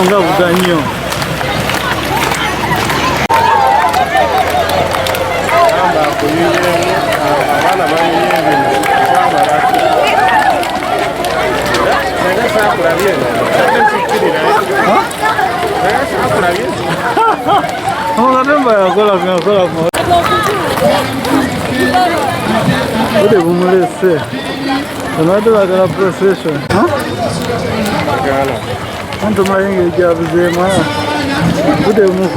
Ono nga buga nnyo. Ude bumulese. Another like a procession. Huh? I'm to my English job is a man. Ude move.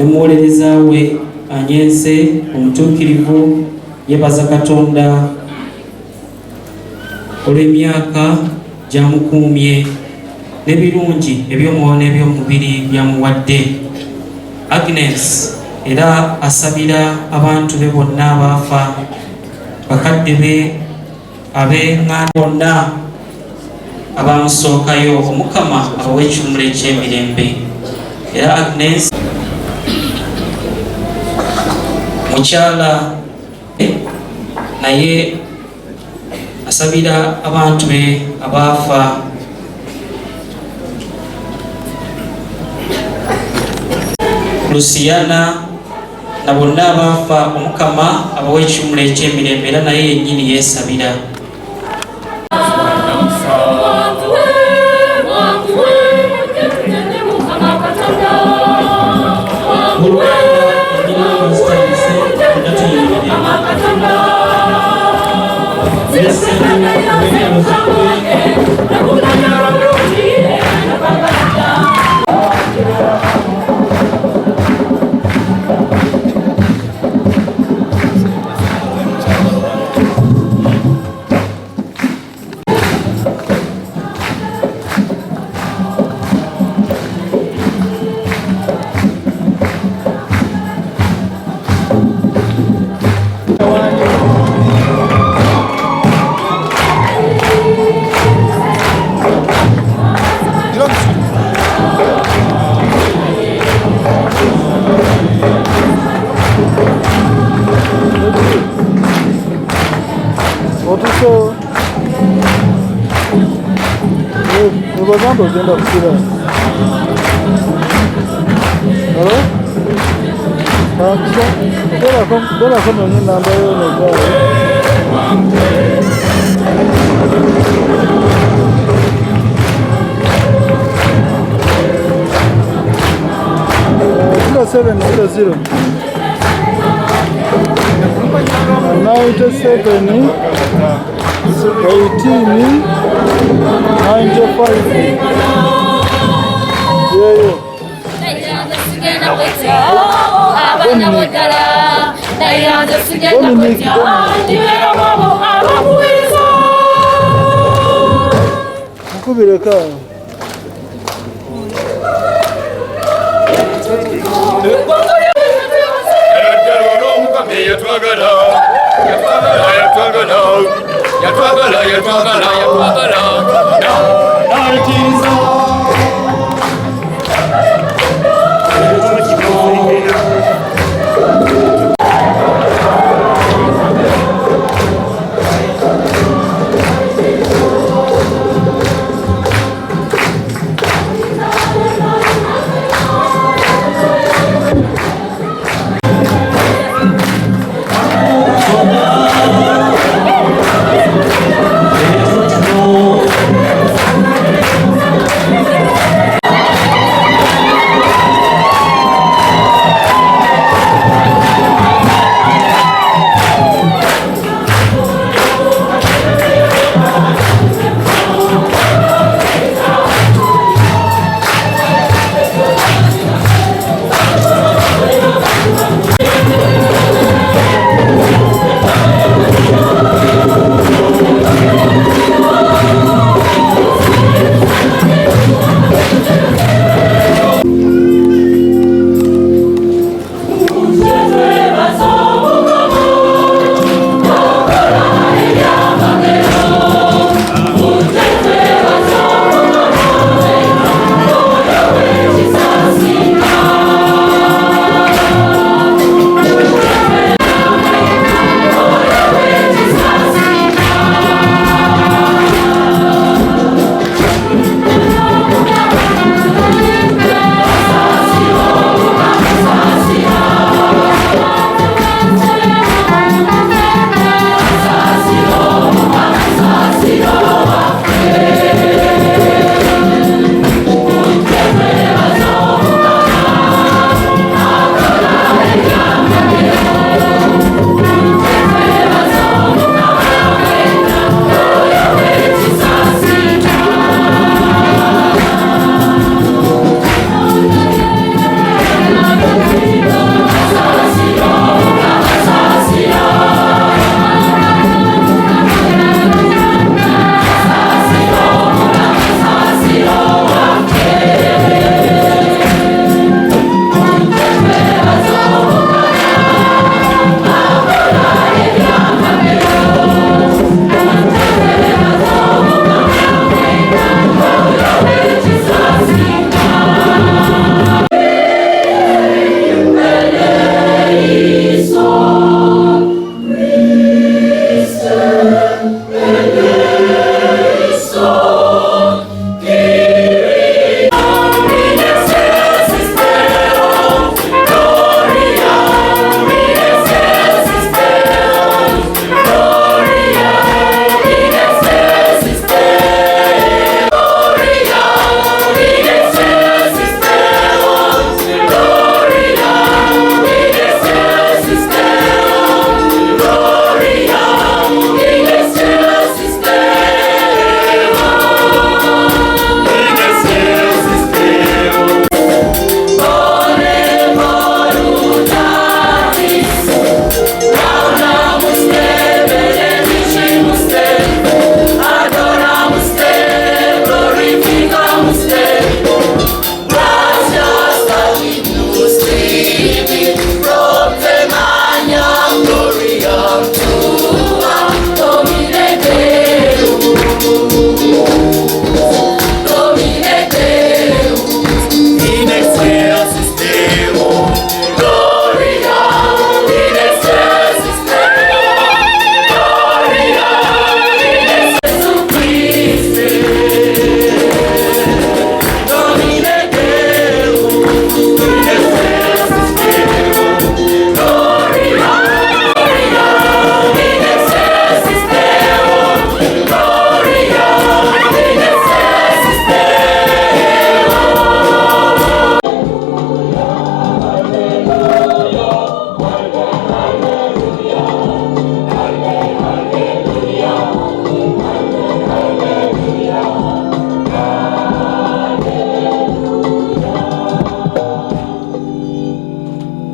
Omuwolereza we anyense omutuukirivu yebaza Katonda olw'emyaka gyamukuumye n'ebirungi eby'omwoyo n'eby'omubiri byamuwadde. Agnes era asabira abantu be bonna abaafa, bakadde be, ab'eŋŋanda bonna abamusookayo, Omukama abawe ekimuli eky'emirembe. Era Agnes mukyala naye asabira abantu be abaafa. Luciana na bonna abaafa, Omukama abawe ekimuli eky'emirembe, era naye yennyini yeesabira. Kubire ka.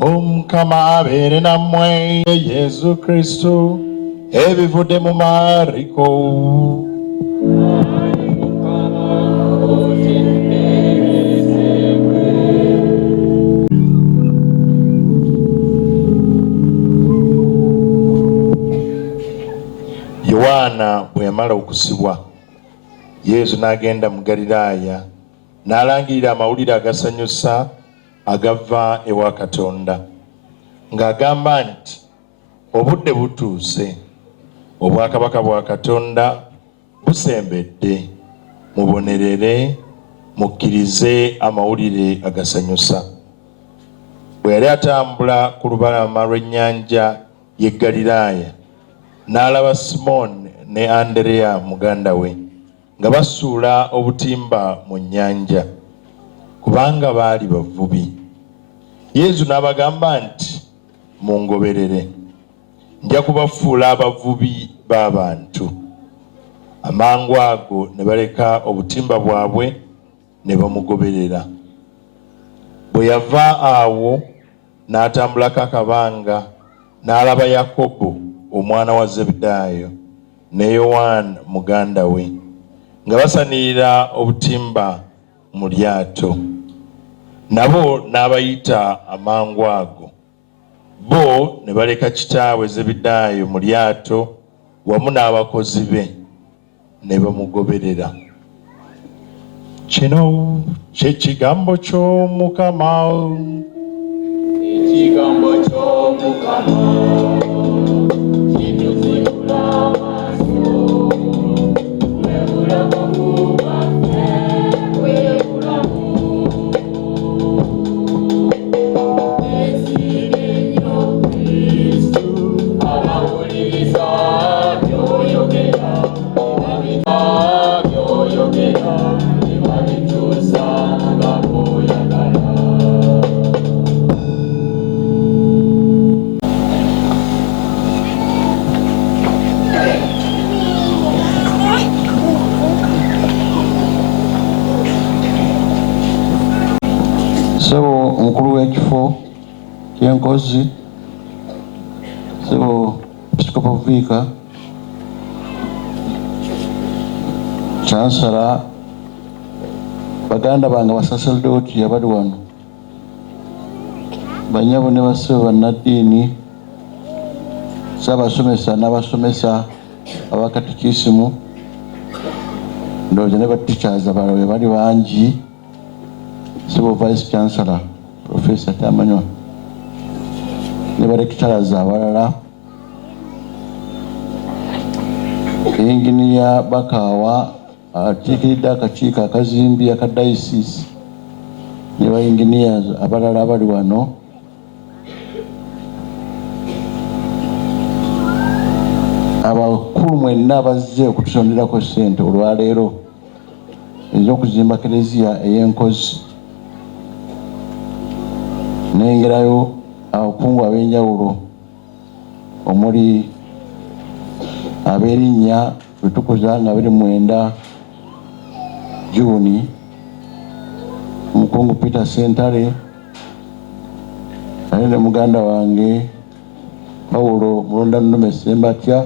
Omukama abeere nammwe. Yesu Kristo ebivudde mu Mariko. Yowaana bwe yamala okusibwa, Yesu n'agenda mu Ggaliraaya n'alangirira amawulire agasanyusa agava ewa Katonda, ng'agamba nti obudde butuuse, obwakabaka bwa Katonda busembedde, mubonerere mukkirize amawulire agasanyusa. Bwe yali atambula ku lubalama lw'ennyanja y'e Ggaliraaya, n'alaba Simooni ne Andereya muganda we nga basuula obutimba mu nnyanja, kubanga baali bavubi. Yesu n'abagamba nti, mungoberere, nja kubafuula abavubi b'abantu. Amangu ago ne baleka obutimba bwabwe ne bamugoberera. Bwe yava awo n'atambulako akabanga n'alaba Yakobo omwana wa Zebedaayo ne Yowaana muganda we nga basanirira obutimba mu lyato. Nabo n'abayita amangu ago, bo ne baleka kitaabwe Zebedaayo mu lyato wamu n'abakozi be ne bamugoberera. Kino ky'ekigambo ky'Omukama. Ekigambo ky'Omukama kituzibula amaaso, webulamu bwaffe, webulamu. Esiga ennyo Kristo, abawuliriza by'oyogera, by'oyogera, ne babituusa nga bw'oyagala. Ssebo omukulu w'ekifo ky'enkozi, Ssebo Episcopal Vicar, Chancellor, baganda bange basaseredooti abali wano, banyabo ne bassebo bannaddiini, Ssaabasomesa n'abasomesa abakatikisimu, ndowooza ne bateachers abalala bali bangi, Ssebo Vice Chancellor Professor Tamanywa ne balecturers abalala, Engineer Bakaawa akiikiridde akakiiko akazimbi aka diocese ne ba engineers abalala abali wano, abakulu mwenna abazze okutusonderako ssente olwaleero ez'okuzimba Kerezia ey'enkozi. Nengerayo abakungu ab'enjawulo omuli ab'erinnya lwetukuza nga 29 Juni, omukungu Peter Sentale ali ne muganda wange Paulo Mulondanume Sembatya,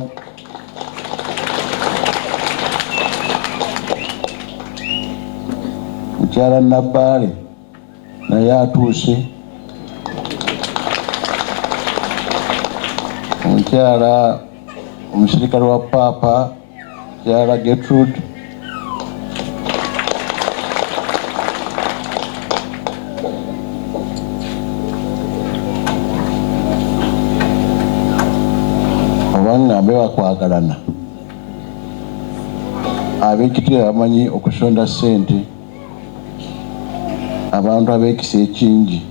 mukyala Nabbaale naye atuuse, omukyala omusirikale wa Paapa mukyala Gertrude, obangambe bakwagalana, ab'ekitwe bamanyi okusonda ssente, abantu ab'ekisa ekingi,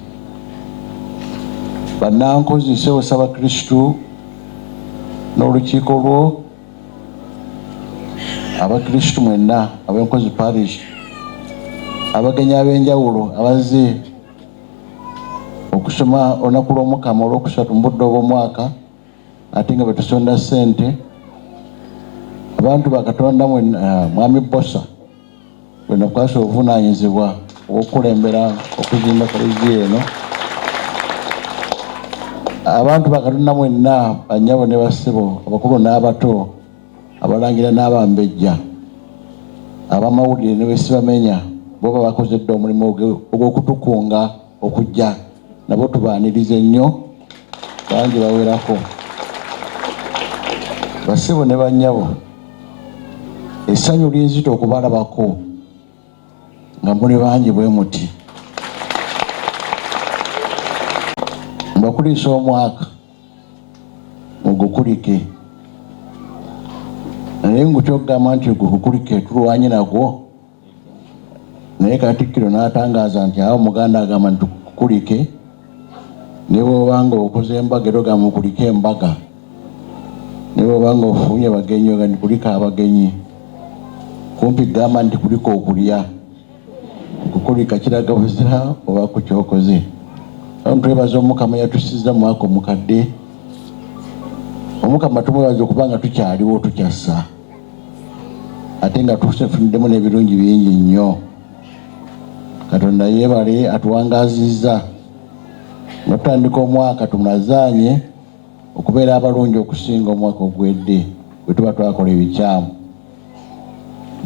bannankozi Ssebo Ssaabakristu n'olukiiko lwo, abakristu mwenna ab'enkozi parish, abagenyi ab'enjawulo abazze okusoma olunaku lw'Omukama olwokusatu mu budde obw'omwaka ate nga betusonda ssente, abantu bakatonda mwenna, Mwami Bosa bwena kwasa obuvunaanyizibwa obw'okukulembera okuzimba Kerezia eno, abantu bakatonda mwenna, banyabo ne bassebo, abakulu n'abato, abalangira n'abambejja, abamawulire ne besibamenya, bo bakozedde omulimu ogw'okutukunga okujja nabo tubaanirize nnyo, bangi bawerako. Bassebo ne bannyabo essanyu linzito okubalabako nga muli bangi bwe muti. Mbakuliisa omwaka mugukulike, naye ngukyokugamba nti gukukulike tulwanye nagwo. Naye Katikkiro n'atangaaza nti awo muganda agamba nti tukukulike, ne bw'obanga okoze embaga era ogamba mukulike embaga, ne bw'obanga ofunye bagenyi ogamba nti kulika abagenyi. Kumpi gamba nti kulika okulya. Kukulika kiraga buzira oba ku kyokoze. Twebaza Omukama yatusizza mu mwaka omukadde. Omukama tumwebaza okubanga tukyaliwo tukyassa, ate nga tufunidemu n'ebirungi bingi nnyo. Katonda yeebale atuwangazizza nga tutandika omwaka tumunazaanye okubeera abalungi okusinga omwaka ogwedde bwe tuba twakola ebikyamu.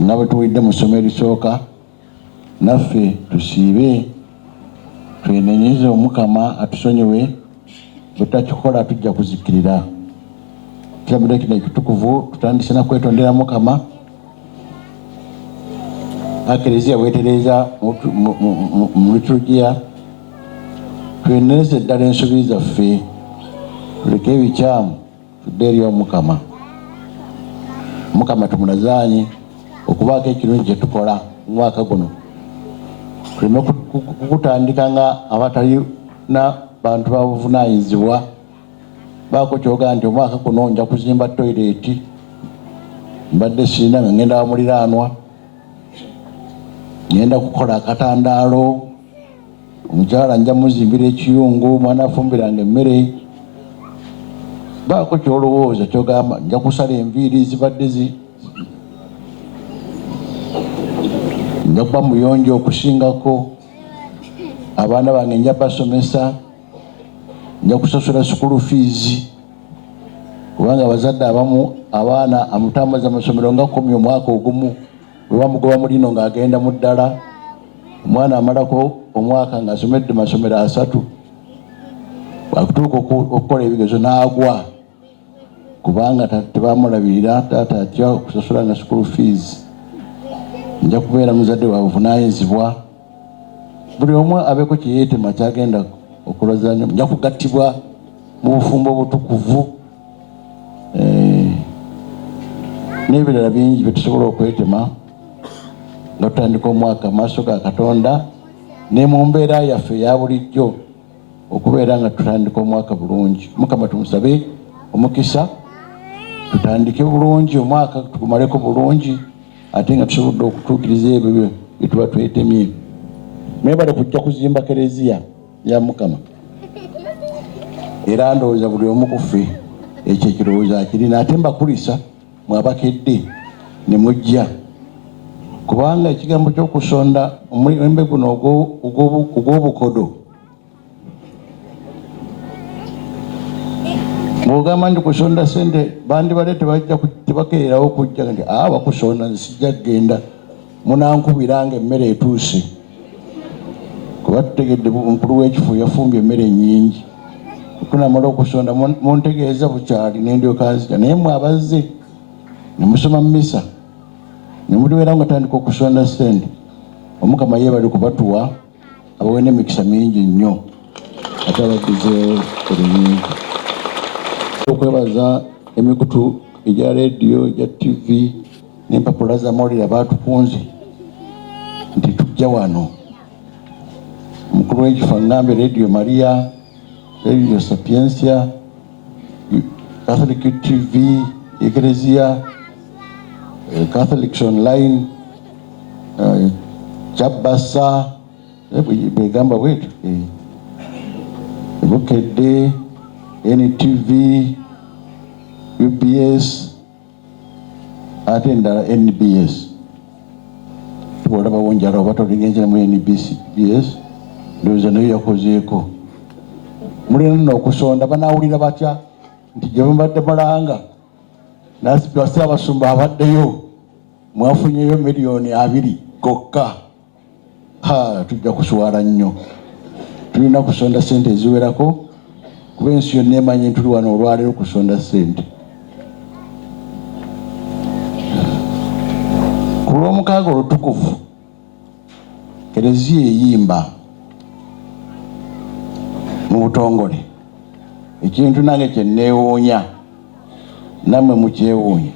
Nga bwe tuwulidde mu ssomo erisooka, naffe tusiibe twenenyeze Omukama atusonyiwe, bwe tutakikola tujja kuzikirira. Kirabire kino ekitukuvu tutandise na kwetondera Mukama. Kerezia bwetereeza mu liturgia, twenereze ddala ensobi zaffe, tuleke ebikyamu, tudde eri Omukama. Mukama tumunazaanye okubaako ekirungi kye tukola mu mwaka guno. Tuleme kukutandika nga abatali na bantu babuvunaanyizibwa. Baako kyogaa nti omwaka guno nja kuzimba toyireeti, mbadde sirina nga ngenda wamuliraanwa, ngenda kukola akatandaalo, omukyala nja muzimbira ekiyungu, omwana afumbiranga emmere. Baako kyolowooza kyogamba nja kusala enviiri zibadde nja kuba muyonjo okusingako, abaana bange nja basomesa, nja kusasula school fees, kubanga abazadde abamu abaana amutambaza amasomero nga 10 omwaka ogumu, bwe bamugoba mu lino ng'agenda mu ddala, omwana amalako omwaka ng'asomedde masomero 3, bwakutuuka okukola ebigezo n'agwa kubanga tebamulabirira, taata atya okusasula na school fees. Nja kubeera muzadde wa buvunaanyizibwa, buli omu abeeko kye yeetema kyagenda okulazanya. Nja kugattibwa mu bufumbo obutukuvu, n'ebirala bingi bye tusobola okwetema nga tutandika omwaka maaso ga Katonda ne mu mbeera yaffe eya bulijjo okubeera nga tutandika omwaka bulungi. Mukama tumusabe omukisa, tutandike bulungi omwaka, tugumaleko bulungi, ate nga tusobodde okutuukiriza ebyo bye tuba twetemye. Mwebale kujja kuzimba Kerezia ya Mukama, era ndowooza buli omu ku ffe ekyo ekirowoozo akirina. Ate mbakulisa mwabakedde ne mujja, kubanga ekigambo ky'okusonda omulembe guno ogw'obukodo, bw'ogamba nti kusonda ssente, bandibadde tebakeererawo okujja nti bakusonda, sijja kgenda, munankubiranga emmere etuuse. Kuba tutegedde omukulu w'ekifo yafumbye emmere nnyingi, tunamala okusonda muntegeeza bukyali n'endyoka nzija. Naye mwabazze ne musoma mu misa ne mulibeera nga tandika okusonda ssente, Omukama yeebale kubatuwa, abawe n'emikisa mingi nnyo, ate abaddizeewo ebinyingi. Okwebaza emikutu egya rediyo, egya TV n'empapula z'amawulire abaatukunze nti tujja wano. Omukulu w'ekifo aŋŋambye Radio Maria, Radio Sapiencia, Catholic TV, Kerezia, Catholics Online, Kyabasa, begamba bwetu, Bukedde, NTV, UBS, ate endala NBS. Tubola bawonjala oba tolingenjera mu NBS, ndowooza nayo yakozeeko. Mulina nno okusonda, banaawulira batya nti gye mubadde mulanga Ssaabasumba abaddeyo mwafunyeyo $2,000,000 gokka. Tujja kuswala nnyo, tulina kusonda ssente eziwerako, kuba ensi yonna emanyi tuli wano olwaleero kusonda ssente. ku lw'omukaaga olutukuvu Kerezia eyimba mu butongole ekintu nange kye neewuunya nammwe mukyewuunya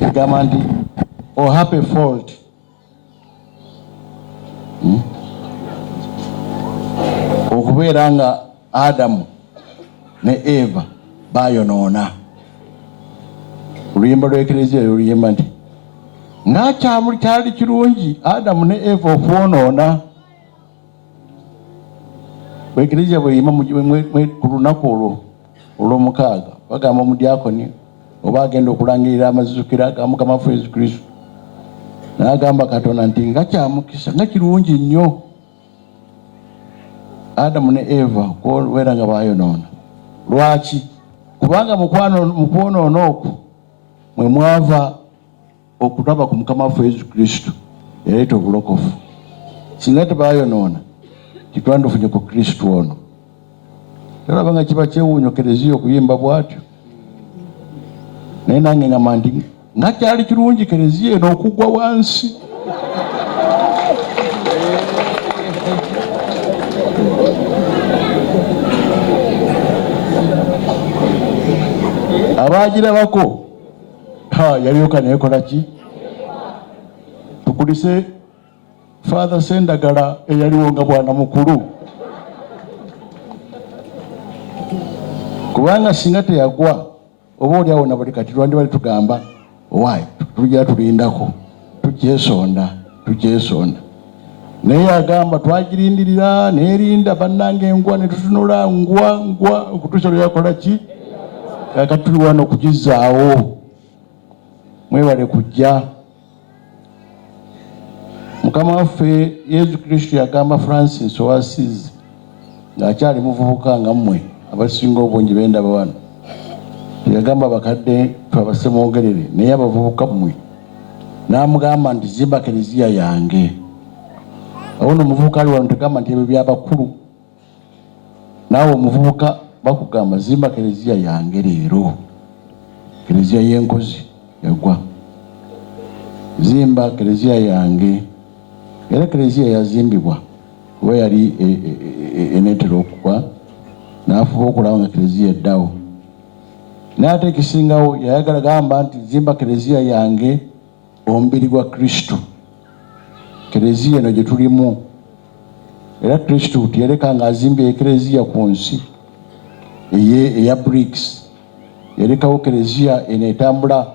egamba nti oh happy fault okubeera nga Adamu ne Eva bayonoona. Oluyimba lw'Ekerezia luyimba nti kyali kirungi Adamu ne Eva okwonoona. Ekerezia bweyima ku lunaku olwo olw'omukaaga bagamba omudyakoni oba agenda okulangirira amazukira ga Mukama waffe Yesu Kristo n'agamba Katonda nti kyamukisa kirungi nnyo Adamu ne Eva okubeera nga bayonoona. Lwaki? Kubanga mu kwonoona okwo mwe mwava okulaba ku Mukama waffe Yesu Kristo yaleeta obulokofu. Singa tebayonoona titwandifunye ku Kristo ono. Olaba nga kiba kyewuunyo Kerezia okuyimba bw'atyo. Naye nange ngamba nti kyali kirungi Kerezia eno okugwa wansi. Abaagirabako Yalyoka neekola ki? Tukulise Father Sendagala eyaliwo nga bwana mukulu. Kubanga singa teyagwa oba oli awo na buli kati twandibali tugamba owaayi tujja tulindako tukyesonda. Naye agamba twagirindirira neerinda bannange engwa ne tutunula ngwa okutuusa lwe yakola ki? Kakati tuli wano okugizaawo. Mwebale kujja. Mukama waffe Yesu Kristo yagamba Francis Oasis ng'akyali muvubuka nga mmwe abasinga obungi bendaba wano. Yagamba bakadde twabase mwogerere naye abavubuka mmwe n'amugamba nti zimba Kerezia yange. Awo omuvubuka ali wano tegamba nti ebyo byabakulu. Naawe omuvubuka bakugamba zimba Kerezia yange leero. Kerezia y'enkozi yagwa. Zimba Kerezia yange. Era Kerezia yazimbibwa kuba yali eneetera okugwa n'afuba okulaba nga Kerezia eddawo. Naye ate ekisingawo yayagala gamba nti zimba Kerezia yange omubiri gwa Kristo. Kerezia eno gye tulimu. Era Kristo tiyaleka ng'azimbye Kerezia ku nsi eya bricks. Yalekawo Kerezia eno etambula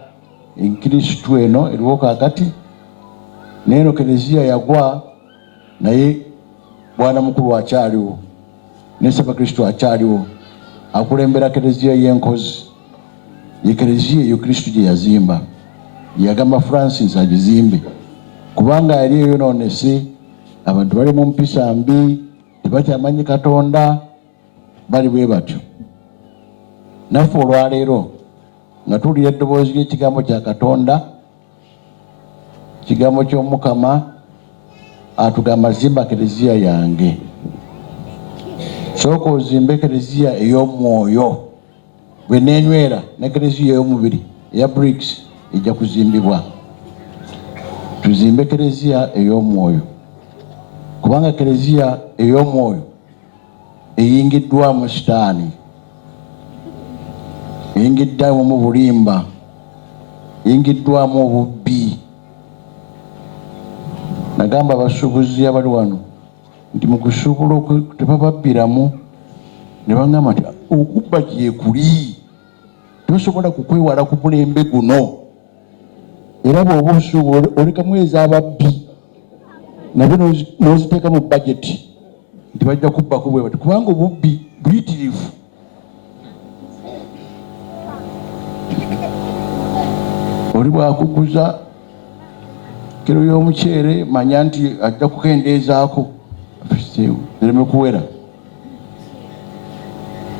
enkristu eno eriwo kaakati. Neno Kerezia yagwa naye bwana mukulu akyaliwo ne Ssaabakristo akyaliwo akulembera Kerezia y'enkozi. Ye Kerezia eyo Kristo gye yazimba. Yagamba Francis agizimbe kubanga yali eyonoonese. Abantu bali mu mpisa mbi tebakyamanyi Katonda bali bwe batyo. Naffe olwaleero nga tuwulira eddoboozi ly'ekigambo kya Katonda, kigambo ky'Omukama atugamba zimba Kerezia yange. Sooka ozimbe Kerezia ey'omwoyo. Bwe neenywera ne Kerezia ey'omubiri eya bricks ejja kuzimbibwa. Tuzimbe Kerezia ey'omwoyo kubanga Kerezia ey'omwoyo eyingiddwamu Sitaani, eyingiddwamu bulimba, eyingiddwamu obubbi. Nagamba abasuubuzi abali wano nti mu kusuubula tebababbiramu ne bagamba nti okubba gyekuli tosobola kukwewala ku mulembe guno. Era bw'oba osuubula olekamu ez'ababbi nabyo n'oziteeka mu bajeti nti bajja kubbako bwe bati kubanga obubbi buyitirivu. Oli bwakuguza kiro y'omuceere manya nti ajja kukendeezaako zireme kuwera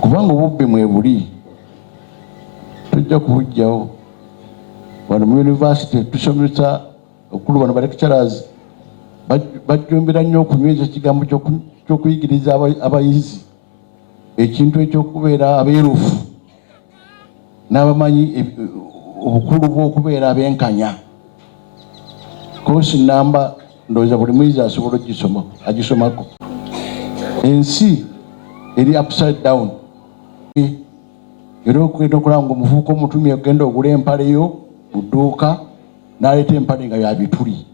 kubanga obubbi mwebuli tujja kubugjawo. Wano mu yunivasite tusomesa okulu bano balecturers bajjumbira nnyo okunyweza ekigambo ky'okuyigiriza abayizi ekintu ekyokubeera abeerufu n'abamanyi obukulu bw'okubeera abenkanya. kosi namba ndowooza buli muyizi asobola agisomako. Ensi eri upside down. Era okugenda okulaba nga omuvubuka omutumi ogenda ogula empale yo mu dduuka n'aleeta empale nga ya bituli.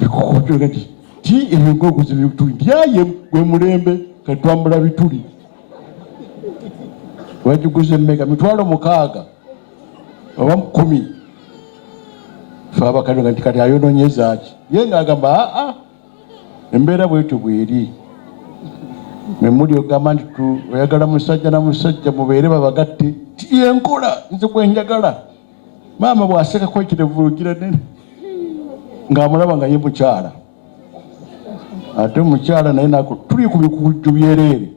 Bikukujoga nti ti ebyo okuziba bituli nti aye gwe mulembe kati twambula bituli. Wagiguze mmeka $6,000 oba 10. Fe abakadde nti kati ayonoonyeza ki? Ye ng'agamba embeera bwetyo bweri. Memuli ogamba nti oyagala musajja na musajja mubeere babagatte ti yenkola nze gwe njagala. Maama bw'asekako ekirevulugira nene ng'amulaba nga ye mukyala. Ate mukyala naye tuli ku bikujju byereere.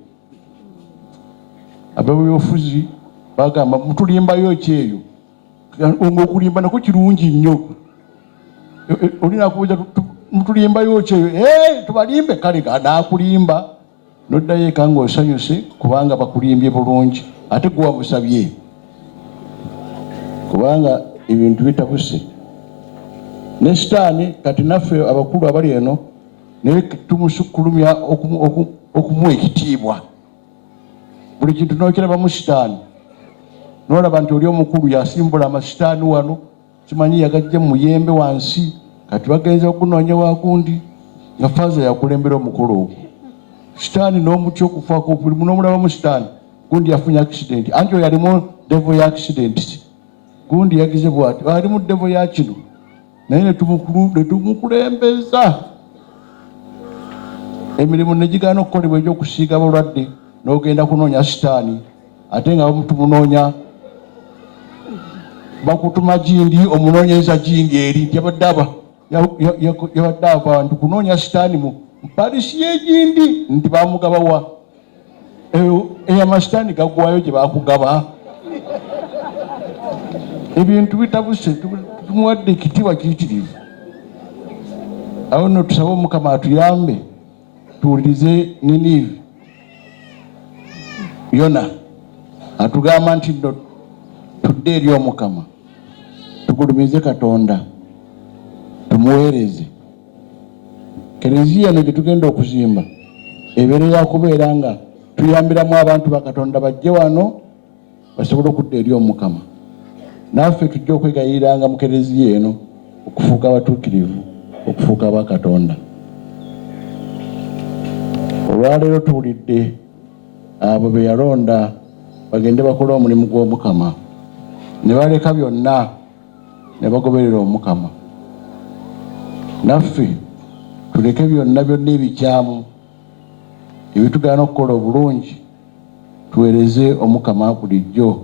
Ab'ebyobufuzi bagamba mutulimbayo ekyeyo ng'okulimba nako kirungi nnyo. Olina kubuuza mutulimbayo ekyeyo tubalimbe kale naakulimba n'oddayo eka ng'osanyuse kubanga bakulimbye bulungi ate gwe wamusabye. Kubanga ebintu bitabuse ne sitaani kati naffe abakulu abali eno naye tumusukkulumya okumuwa ekitiibwa. Buli kintu n'okirabamu sitaani n'olaba nti oli omukulu yasimbula amasitaani wano kimanyi yagajja muyembe wansi kati bagenza okunoonya wagundi nga faaza yakulembera omukulu ogwo. Sitaani n'omutya okufaako buli n'omulabamu sitaani gundi yafunye accident anti oyo alimu devo ya accident gundi yagize bwati ali mu devo ya kino naye netumukulembeza emirimu negigaana okukolebwa egyokusiiga abalwadde n'ogenda kunoonya sitaani ate nga bamutumunoonya bakutuma gindi omunoonyeza gindi eri nti yabadde abantu kunoonya sitaani mu parisi y'egindi nti bamugabawa eyamasitaani gaggwayo gye bakugaba. Ebintu bitabuse tumuwadde ekitiibwa kiyitirivu. Awo nno tusabe Omukama atuyambe tuwulirize Niniivi Yona atugamba nti nno tudde eri Omukama tugulumize Katonda tumuweereze. Kerezia ne gye tugenda okuzimba ebeere yakubeera nga tuyambiramu abantu ba Katonda bajje wano basobole okudda eri Omukama. Naffe tujja okwegayiranga mu Kerezia eno okufuuka abatuukirivu okufuuka aba Katonda. Olwaleero tuwulidde abo be yalonda bagende bakole omulimu gw'Omukama ne baleka byonna ne bagoberera Omukama. Naffe tuleke byonna ebikyamu ebitugaana okukola obulungi tuweereze Omukama bulijjo.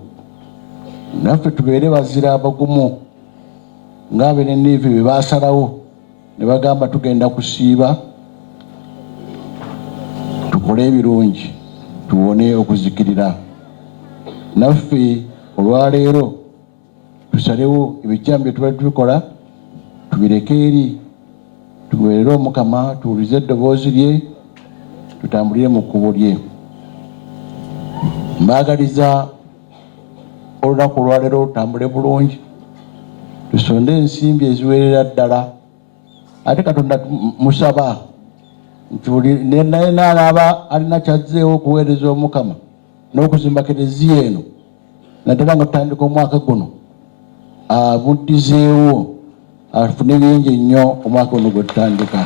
Naffe tubeere bazira abagumu ng'abe Niniivi be baasalawo ne bagamba tugenda kusiiba tukole ebirungi tuwone okuzikirira. Naffe olwaleero tusalewo ebikyamu bye tubadde tubikola tubireke eri tuweerere Omukama tuwulize eddoboozi lye tutambulire mu kkubo lye. Mbaagaliza olunaku olwaleero olutambule bulungi tusonde ensimbi eziwerera ddala ate Katonda musaba nti naye n'alaba alina kyazzeewo okuweereza Omukama n'okuzimba Kerezia eno naddala nga tutandika omwaka guno abuddizeewo afune bingi nnyo omwaka ono gwe tutandika.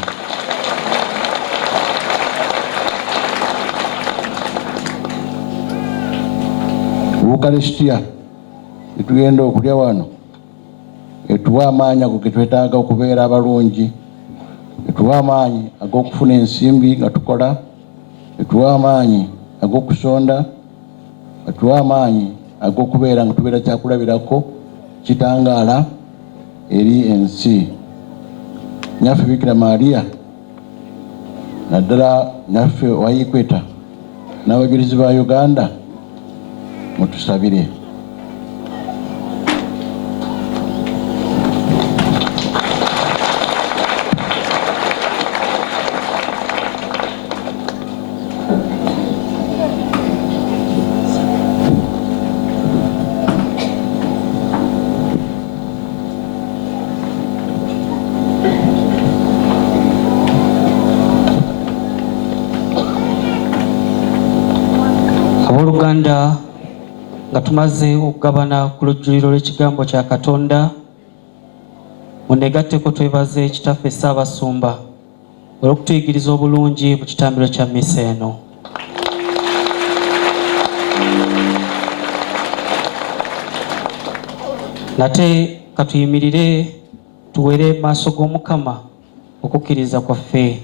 Eucharistia etugenda okulya wano etuwa amaanyi ago ge twetaaga okubeera abalungi, etuwa amaanyi ag'okufuna ensimbi nga tukola, etuwa amaanyi ag'okusonda, etuwa amaanyi ag'okubeera nga tubeera kyakulabirako kitangaala eri ensi. Nyaffe Bikira Maria naddala nyaffe owa Ikweta n'abajulizi ba Uganda mutusabire. Abooluganda, nga tumaze okugabana ku lujjuliro lw'ekigambo kya Katonda, muneegatteko twebaze kitaffe Ssaabasumba olw'okutuyigiriza obulungi mu kitambiro kya mmisa eno. Nate katuyimirire tuwere maaso g'Omukama okukkiriza kwaffe.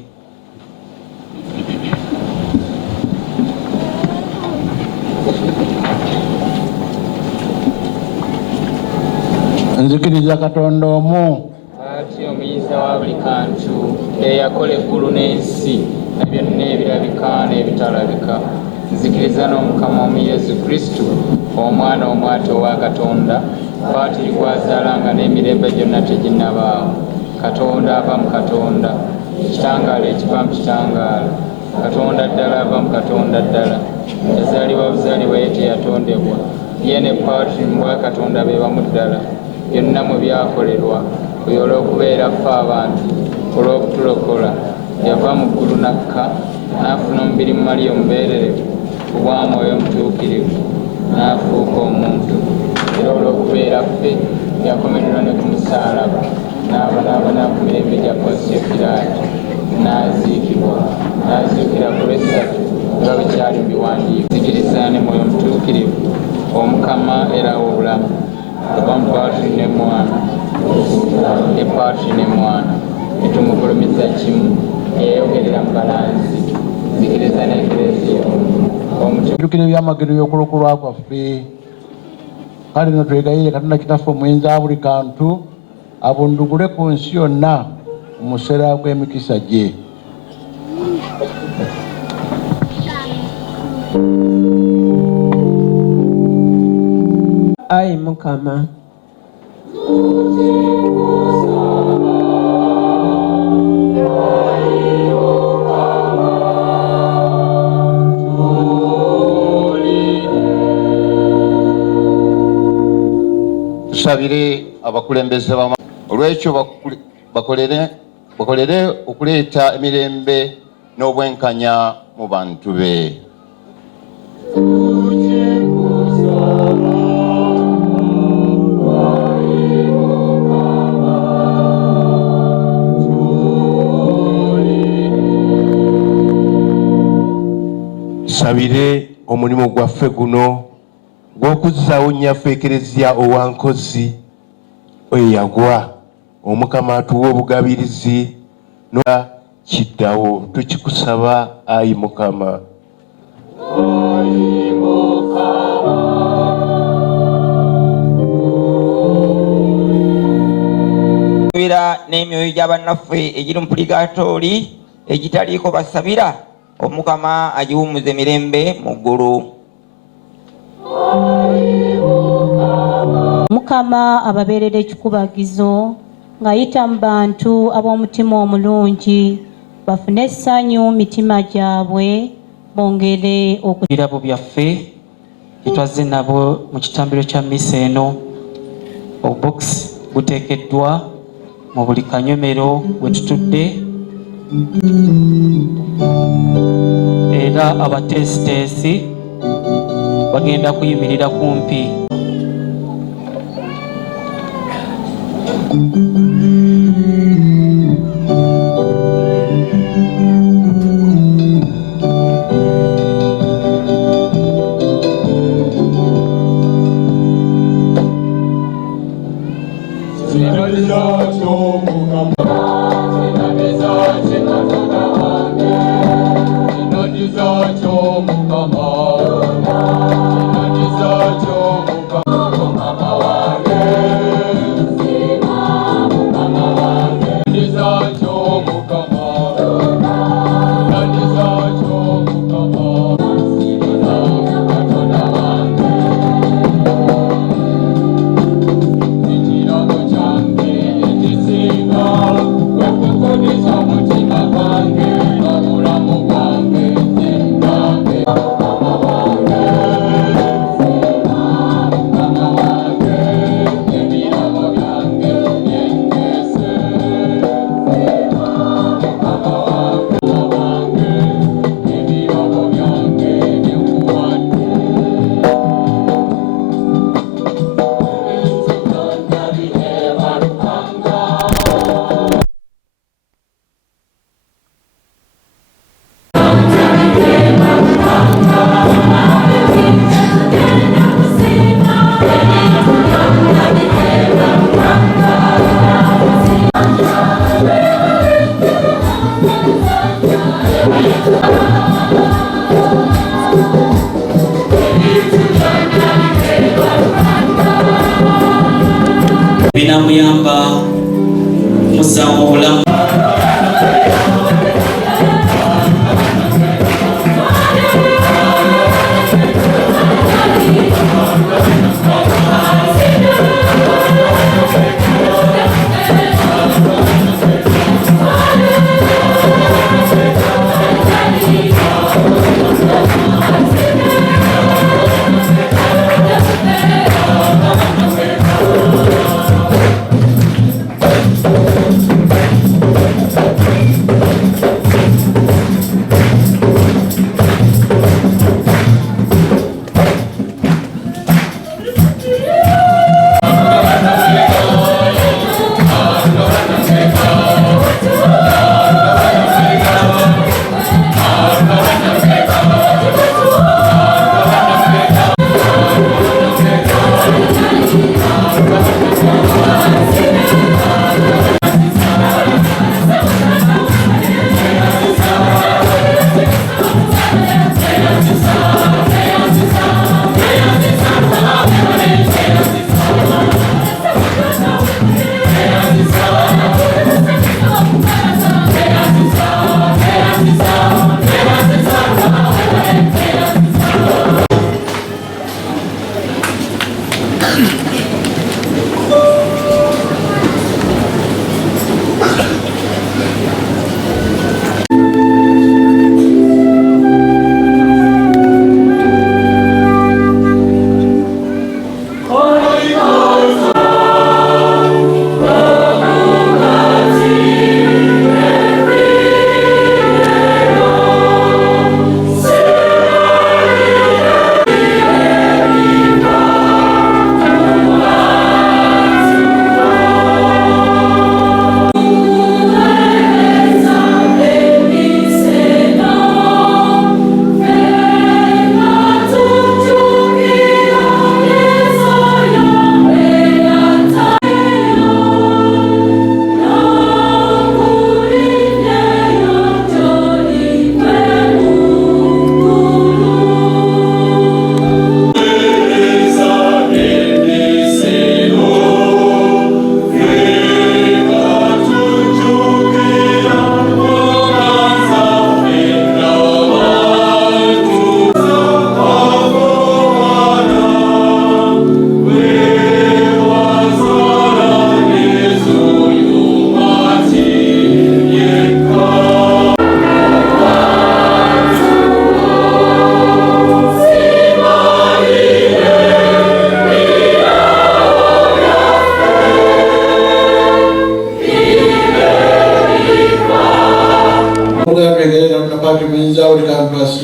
Nzikiriza Katonda omu ati omuyiza wa buli kantu eyakola eggulu n'ensi na byonna ebirabika n'ebitalabika. Nzikiriza n'Omukama omu Yesu Kristo, omwana omwati owa Katonda, Paatiri gw'azaalanga n'emirembe gyonna teginnabaawo. Katonda ava mu Katonda, ekitangaala ekiva mu kitangaala. Katonda ddala ava mu Katonda ddala, yazaalibwa buzaalibwa ye teyatondebwa. Ye ne Paatiri mu bwa Katonda be bamu ddala. Byonna mu byakolerwa oyo olw'okubeera ffe abantu, olw'okutulokola. Yava mu ggulu n'akka, n'afuna omubiri mu Maliya omubeererevu obwa Mwoyo Omutuukirivu, n'afuuka omuntu. Era olw'okubeera ffe yakomererwa ne ku musaalaba, n'abonaabona ku mirembe gya Ponsiyo Piraato, n'aziikibwa, n'azuukira ku lw'essatu nga bwe kyali mu biwandiiko. Nzikiriza ne Mwoyo Omutuukirivu, Omukama era obulamu, ova mu Paatiri ne Mwana, ne Paatiri ne Mwana, ne tumugulumiza kimu, eyeyogerera mu balanzi. Nzikiriza ne Kerezia jjukira ebyamagero by'okulokolwa kwaffe. Kale no twegayire Katonda kitaffe omuyinza wa buli kantu abundugule ku nsi yonna mu museera gw'emikisa gye. Ayi Mukama, tusabire abakulembeze olw'ekyo bakolere okuleeta emirembe n'obwenkanya mu bantu be. Tusabire omulimu gwaffe guno gw'okuzzaawo nnyaffe Kerezia owankozi eyagwa. Omukama atuwa obugabirizi nola kiddawo, tukikusaba ayi Mukama. Era n'emyoyo gy'abannaffe egiri mu puligatori egitaliiko basabira, Omukama agiwummuze emirembe mu ggulu. Mukama ababeerera ekikubagizo ng'ayita mu bantu ab'omutima omulungi bafune essanyu mitima gyabwe, bongere Ebirabo byaffe byetwazze nabo mu kitambiro kya mmisa eno, obubokisi buteekeddwa mu buli kanywemero we tutudde, era abateesiteesi bagenda kuyimirira kumpi. n'amuyamba mussaamu obulamu.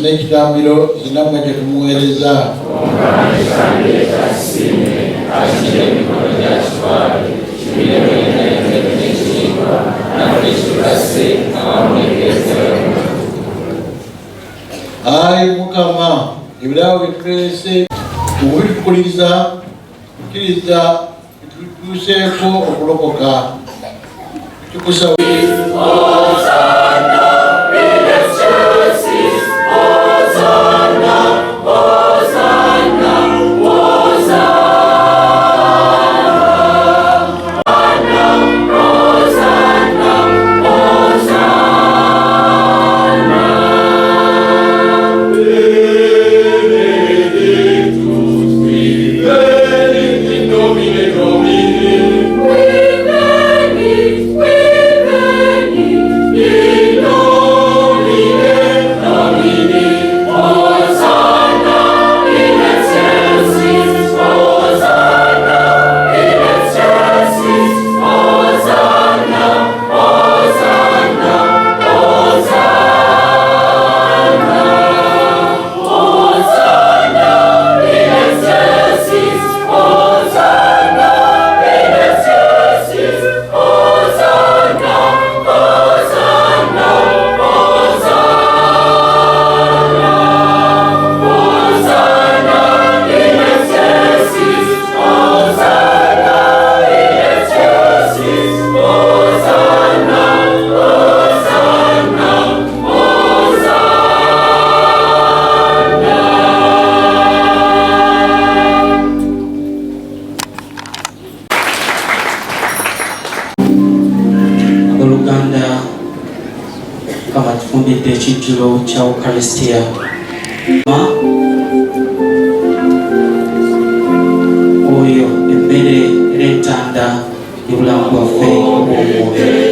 n'ekitambiro zinamwe gye tumuweereza ayi Mukama ebirabo bitulese obitukuliriza kkiriza bitutuuseeko okulokoka tukusaba We ekijjulo kya Kerezia. Oyo emmere era entanda y'obulamu bwaffe obw'omubiri.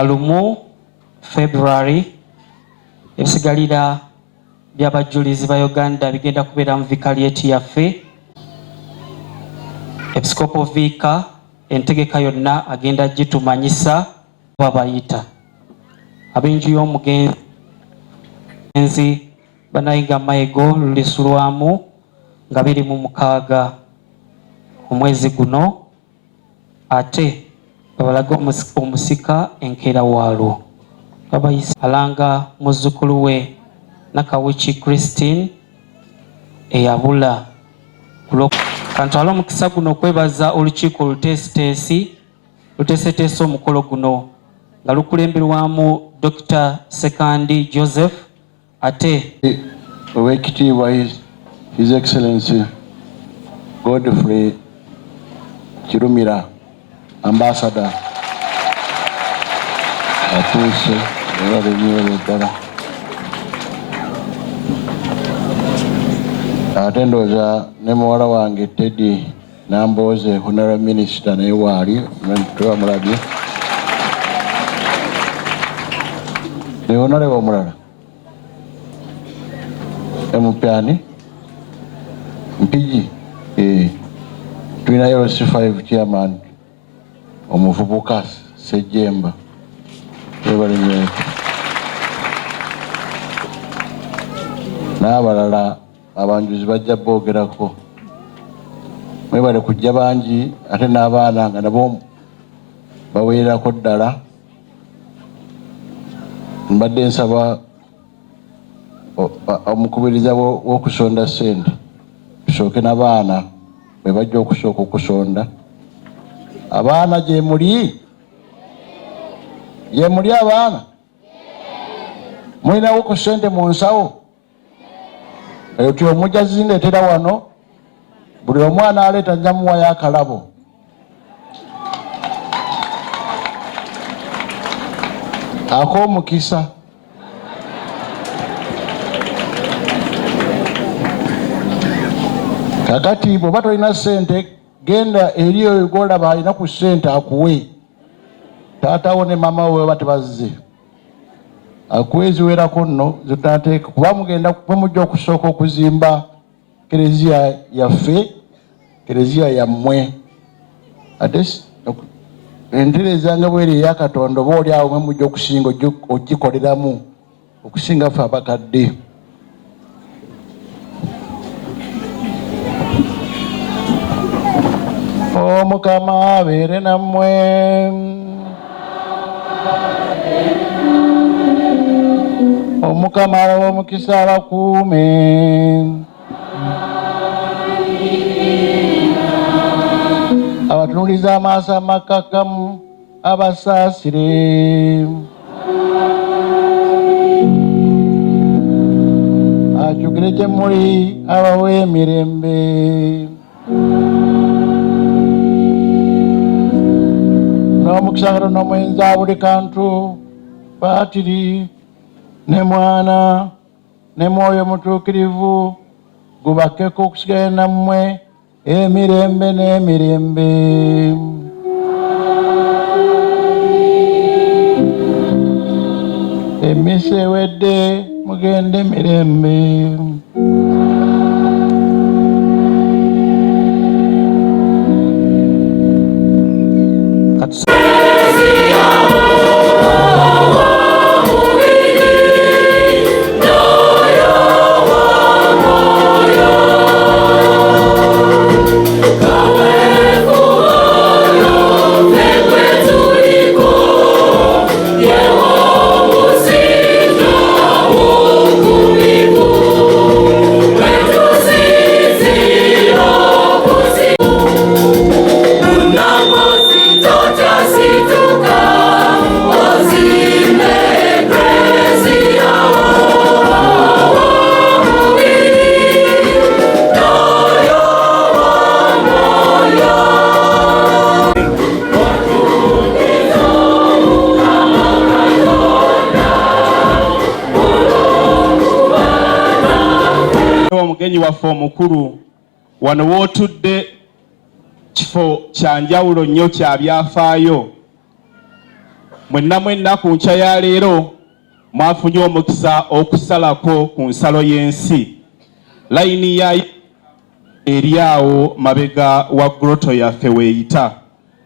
nga lumu February ebisigalira by'abajulizi ba Uganda bigenda kubeera mu vicariate yaffe. Episcopal Vicar entegeka yonna agenda gitumanyisa babayita ab'enju y'omugenzi banayiga Mayigo lulisulwamu nga 26 omwezi guno ate babalaga omusika enkeera waalo babayisa alanga muzzukulu we Nakawichi Christine eyabula kantwala omukisa guno okwebaza olukiiko luteeseteese omukolo guno nga lukulemberwamu Dr. Sekandi Joseph ate Oweekitiibwa His Excellency Godfrey Kirumira Ambassador atuuse era linyeero ddala ate ndowooza ne muwala wange Teddy Nambooze Honorable Minister naye waali tebamulabye ne Honorable omulala Emupyani Mpigi tulina LC5 chairman omuvubuka Sejemba ebalinye n'abalala abanjuzi bajja boogerako mwebale kujja bangi ate n'abaana nga nabo baweerako ddala. Mbadde nsaba omukubiriza w'okusonda ssente tusooke n'abaana bwe bajja okusooka okusonda. Abaana gye muli abaana mulinawo ku ssente mu nsawo eyo ti omujja zindeetera wano buli omwana aleeta nja muwayo akalabo. Ak'omukisa kakati bw'oba tolina ssente genda eri oyo gw'olaba alina ku ssente akuwe. Taatawo ne maama we baba tebazze akuwe eziwerako nno zitateeka kuba mugenda mujja okusooka okuzimba Kerezia yaffe, Kerezia yammwe. Ate entereza nga bweri eya Katonda oba oli awo mwe mujja okusinga ogikoleramu okusinga ffe abakadde. Omukama abeere nammwe. Omukama w'omukisa abakuume. Abatunuliza amaaso amakakkamu abasaasire. Ajjukire gye muli abawa emirembe. N'omukisa Katonda omwenzi buli kantu Paatiri ne Mwana ne Mwoyo Mutuukirivu gubakeko okusigala nammwe emirembe n'emirembe. Emmisa ewedde mugende emirembe. Omugenyi waffe omukulu wano wootudde kifo kya njawulo nnyo kya byafaayo mwenna ku nkya ya leero mwafunye omukisa okusalako ku nsalo y'ensi. Layini ya eri awo mabega wa groto yaffe weeyita.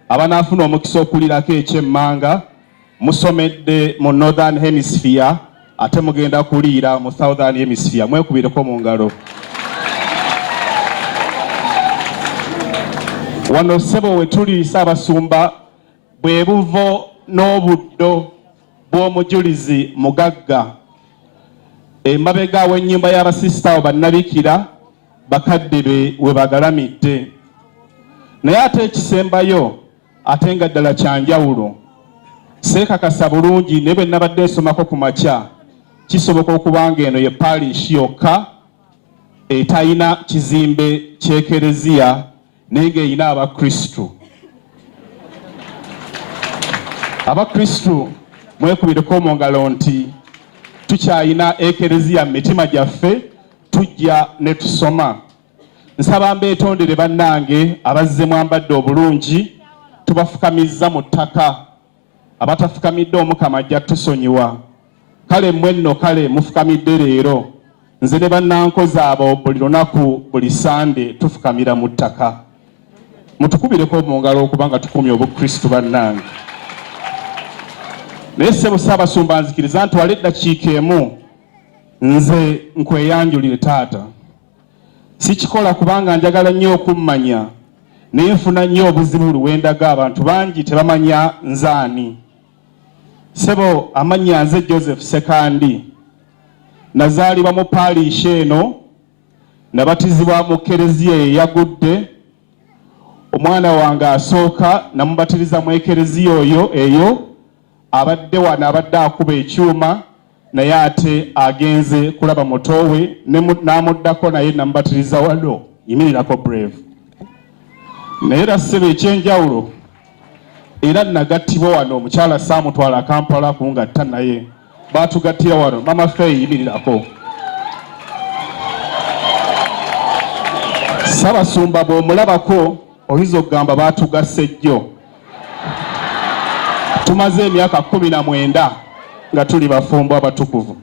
Abanaafuna omukisa okulirako ekyemmanga musomedde mu Northern Hemisphere ate mugenda kuliira mu Southern Hemisphere. Mwekubireko mu ngalo. Wano ssebo we tuli Ssaabasumba bwe buvo n'obuddo bw'omujulizi mugagga. Emabega w'ennyumba y'abasisita abo bannabikira bakadde be we bagalamidde. Naye ate ekisembayo ate nga ddala kyanjawulo. Seekakasa bulungi ne bwe nabadde nsomako ku makya kisoboka okuba ng'eno ye parish yokka etayina kizimbe ky'Ekerezia naye ng'eyina Abakristu. Abakristu mwekubireko mu ngalo nti tukyayina Ekerezia mu mitima gyaffe, tujja ne tusoma. Nsaba mbeetondere bannange abazze mwambadde obulungi, tubafukamizza mu ttaka. Abatafukamidde Omukama ajja tusonyiwa. Kale mmwe nno kale mufukamidde leero. Nze ne bannankozi abo buli lunaku buli Sande tufukamira mu ttaka. Mutukubireko mu ngalo okubanga tukumye obukristu bannange. Naye ssebo Ssaabasumba nzikiriza nti wali eddakiika emu nze nkweyanjulire taata. Sikikola kubanga njagala nnyo okummanya naye nfuna nnyo obuzibu luwendaga abantu bangi tebamanya nzaani. Ssebo amannya nze Joseph Sekandi. Nazaalibwa mu parish eno, nabatizibwa mu Kerezia eyagudde. Omwana wange asooka namubatiriza mu Kerezia eyo abadde wano abadde akuba ekyuma naye ate agenze kulaba mutowe n'amuddako naye namubatiriza wano. Yimirirako brave. Naye era ssebo ekyenjawulo era nagattibwa wano omukyala saamutwala Kampala kungatta naye baatugattira wano. Mama Faye yimirirako. Ssaabasumba bw'omulabako oyinza okugamba baatugasse jjo. Tumaze emyaka 19 nga tuli bafumbo abatukuvu.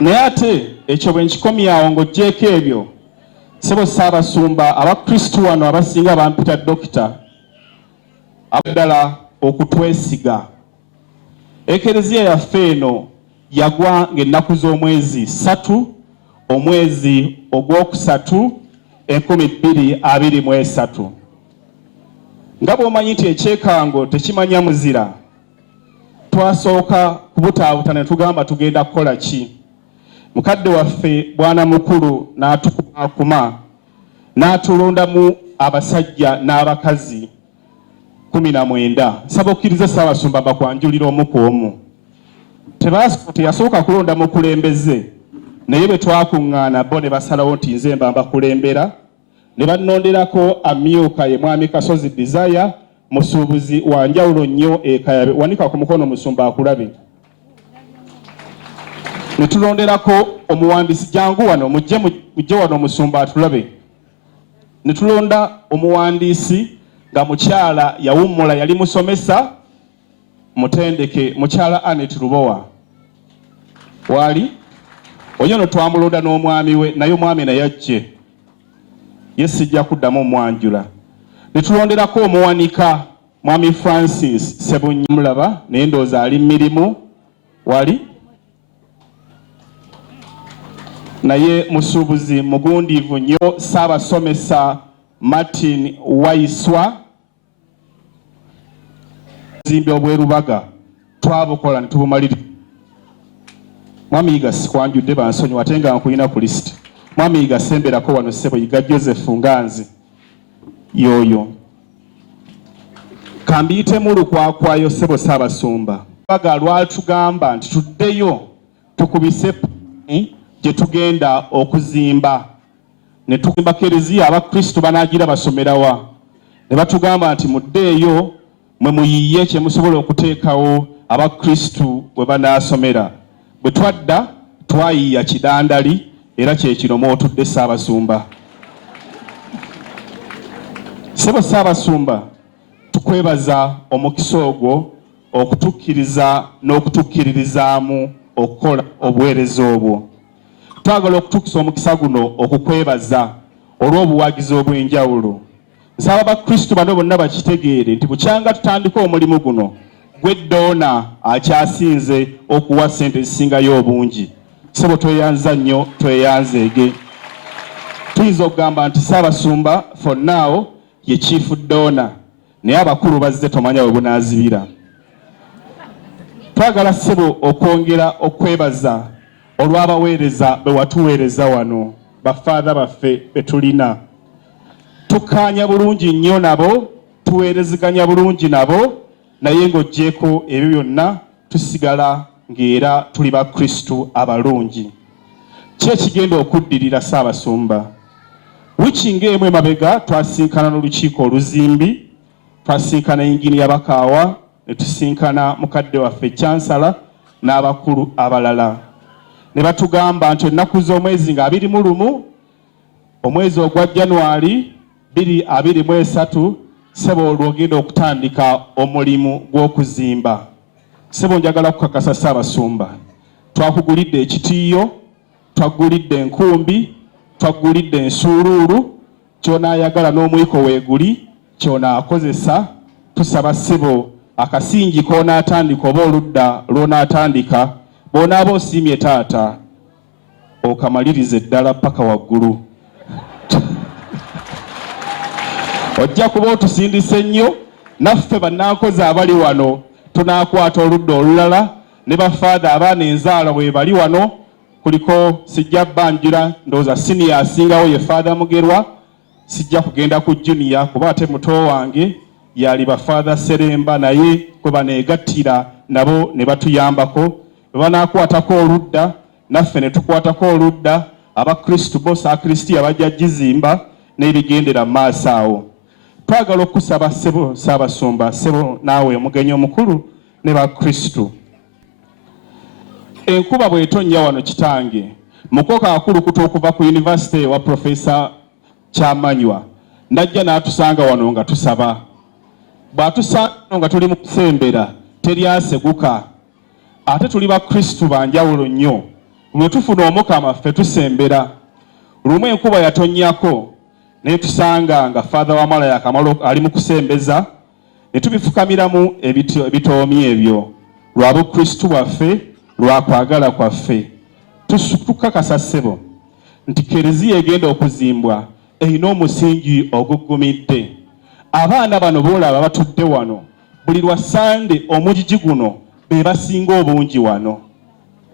Naye ate ekyo bwe nkikomya awo ng'oggyeko ebyo, ssebo Ssaabasumba Abakristu wano abasinga bampita dokita abaddala okutwesiga. Ekerezia yaffe eno yagwa ng'ennaku z'omwezi 3 omwezi ogwokusatu 2023. Nga bw'omanyi nti ekyekango tekimanya muzira, twasooka kubutaabuta ne tugamba tugenda kukola ki. Mukadde waffe bwana mukulu n'atukumakuma n'atulondamu abasajja n'abakazi 19. Nsaba okkiriza Ssaabasumba bakwanjulira omu ku omu. Teyasooka kulonda mukulembeze naye bwe twakuŋŋaana bo ne basalawo nti nze mba mbakulembera. Ne bannonderako amyuka ye mwami Kasozi Desire, musuubuzi wa njawulo nnyo ekayabe. Wanika ku mukono Musumba akulabe. Ne tulonderako omuwandiisi jangu wano mujje wano Musumba atulabe. Ne tulonda omuwandiisi nga mukyala yawummula yali musomesa mutendeke mukyala Anet Lubowa. Wali onyono twamulonda n'omwami we naye omwami naye ajje. Sijja kuddamu mwanjula. Ne tulonderako omuwanika mwami Francis Sebunyamulaba naye ndowooza ali mirimu. Wali naye musuubuzi mugundiivu nnyo Ssaabasomesa Martin Waiswa. Zimbe obwerubaga twabukola ne tubumaliriza. Mwami Yiga sikwanjudde bansonyiwa ate nga nkuyina ku lisiti. Mwami Yiga semberako wano ssebo Yiga Joseph Nganzi yoyo. Kambiyitemu lukwakwayo ssebo Ssaabasumba. Baga lwatugamba nti tuddeyo tukubise gye tugenda okuzimba. Ne tugimba Kerezia Abakristu banaagira basomerawa. Ne batugamba nti muddeeyo mwe muyiye kye musobola okuteekawo Abakristu bwe banaasomera. Bwe twadda twayiya kidandali era kye kino mwotudde Ssaabasumba. Ssebo Ssaabasumba tukwebaza omukisa ogwo okutukkiriza n'okutukkiririzaamu okukola obuweereza obwo. Twagala okutukisa omukisa guno okukwebaza olw'obuwagizi obw'enjawulo. Nsaba bakristo bano bonna bakitegeere nti bukyanga tutandika omulimu guno gwe doona akyasinze okuwa ssente ezisingayo obungi. Ssebo tweyanza nnyo, tweyanzeege. Tuyinza okugamba nti Ssaabasumba for now ye chief donor, naye abakulu bazze tomanya we bunaazibira. Twagala ssebo okwongera okwebaza olw'abaweereza be watuweereza wano, bafaadha baffe be tulina. Tukkaanya bulungi nnyo nabo, tuweerezeganya bulungi nabo, naye ng'oggyeko ebyo byonna tusigala ng'era tuli bakristu abalungi. Ki ekigenda okuddirira Ssaabasumba? Wiiki ng'emu emabega twasinkana n'olukiiko oluzimbi, twasinkana yinginiya Bakaawa, ne tusinkana mukadde waffe Chansala n'abakulu abalala. Ne batugamba nti ennaku z'omwezi nga 21 omwezi ogwa January 2023 ssebo olwogenda okutandika omulimu gw'okuzimba. Ssebo njagala kukakasa Ssaabasumba, twakugulidde ekitiiyo, twagulidde enkumbi, twagulidde ensuuluulu, ky'onaayagala n'omwiko weeguli ky'onaakozesa. Tusaba ssebo akasingi k'onaatandika oba oludda lw'onaatandika bw'onaaba osiimye taata okamalirize ddala paka waggulu. Ojja kuba otusindise nnyo, naffe bannankozi abali wano tunaakwata oludda olulala, ne bafaadha abaana enzaala bwe bali wano, kuliko sijja bbanjira ndowooza siniya asingawo ye faadha Mugerwa, sijja kugenda ku juniya kuba ate muto wange yali bafaadha Seremba, naye kwe baneegattira nabo ne batuyambako. Bwe banaakwatako oludda naffe ne tukwatako oludda, abakristu bo Saakristiya bajja gizimba n'ebigendera mu maaso awo. Twagala okusaba ssebo Ssaabasumba, ssebo naawe omugenyi omukulu ne bakristu. Enkuba bw'etonnya wano kitange, mukoka akulukuta okuva ku yunivasite wa Profesa Kyamanywa najja n'atusanga wano nga tusaba. Bw'atusanga nga tuli mu kusembera teryaseguka. Ate tuli bakristu banjawulo nnyo. Lwe tufuna omukama ffe tusembera. Lumu enkuba yatonnyako ne tusanga nga faadha wa Malaya Akamalo ali mu kusembeza, ne tubifukamiramu ebitoomi ebyo lwa bukristu bwaffe, lwa kwagala kwaffe. Tukakasa ssebo nti Kerezia egenda okuzimbwa erina omusingi oguggumidde. Abaana bano boolaba batudde wano buli lwa Sande omugigi guno be basinga obungi wano.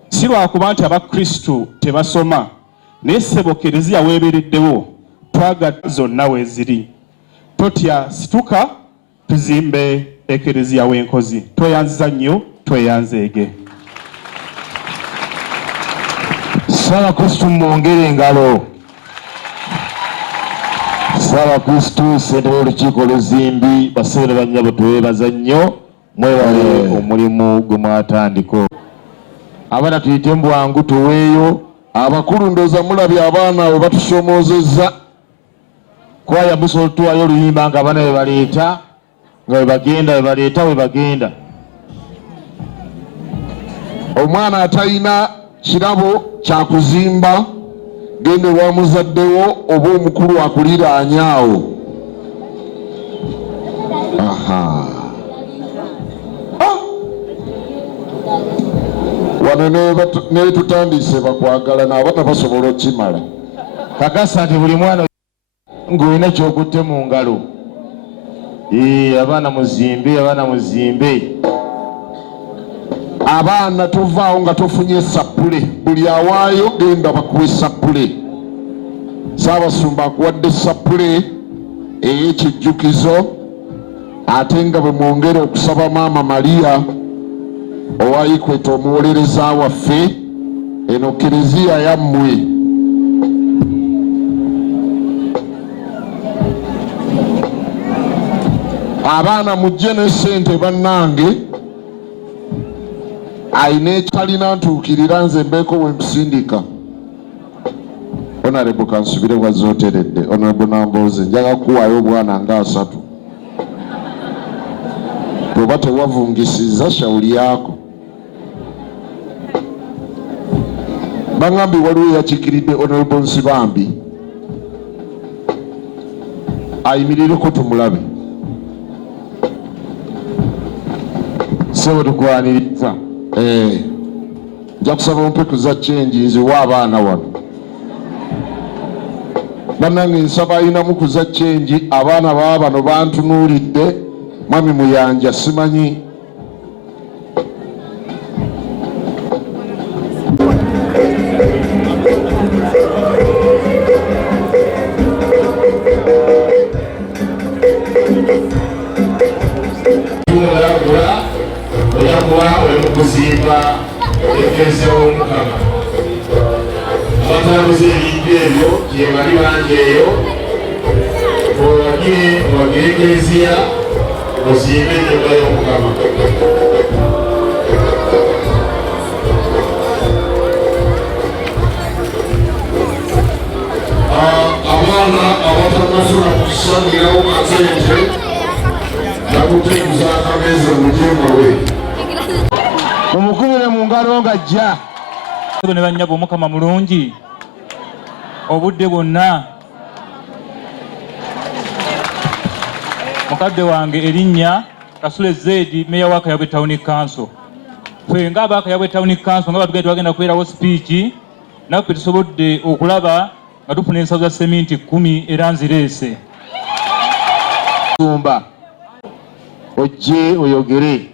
Si lwakuba nti abakristu tebasoma, naye ssebo Kerezia weebereddewo, twagala zonna weeziri. Totya, situka tuzimbe ekerezia w'enkozi. Tweyanziza nnyo, tweyanzeege. Ssaabakristu mwongere engalo. Ssaabakristu ssentebe w'olukiiko oluzimbi, bassebo ne bannyabo twebaza nnyo, mwebale omulimu gwe mwatandika. Abaana tuyite mu bwangu tuweeyo. Abakulu ndooza mulabye abaana bwe batusomoozezza. Kwaya musobola tuwayo oluyimba nga abaana bwe baleeta nga bwe bagenda. Omwana atalina kirabo kya kuzimba genda ewa muzaddewo oba omukulu akuliraanya awo. Wano ne tutandise bakwagala n'abaana basobola okimala. Kakasa nti buli mwana ng'olina ky'okutte mu ngalo. Abaana muzimbe. Abaana tuvaawo nga tofunye sappule, buli awaayo genda bakuwe sappule. Ssaabasumba akuwadde sappule ey'ekijjukizo, ate nga bwe mwongera okusaba Maama Maria owa Ikweta omuwolereza waffe, eno Kerezia yammwe. Abaana mujje ne ssente bannange, ayina ekitalina ntuukirira nze mbeeko we mpisindika. Honorable kansubire wazze oteredde. Honorable Namboze njaga kuwaayo obwana nga 3. bw'oba tewavungisiza shauli yako. Baŋŋambye waliwo yakiikiridde Honorable Nsibambi ayimirireko tumulabe. Sebo tukwaniriza. Nja kusaba ompeku za change nziwa abaana wano. Bannange nsaba ayinamu kuza change abaana baba bano bantunuulidde mwami muyanja simanyi. Kuzimba Kerezia w'Omukama abatalabuze ebintu ebyo gye bali bangeeyo obagire Kerezia ozimbe ennyumba y'Omukama. Abaana abatanasobola kukusangirawo kasente nakuteguza akameeza mu mujemba we omukubire mu ngalo ng'ajja ne bannyabo Omukama mulungi obudde bwonna. Mukadde wange erinnya Kasule Zedi, meya wa Kayabwe Town Council. Ffe ng'aba Kayabwe Town Council nga batugenda twagenda kubeerawo speech naffe tusobodde okulaba nga tufuna ensawo za seminti 10 era nzireese. Sumba ojje oyogere.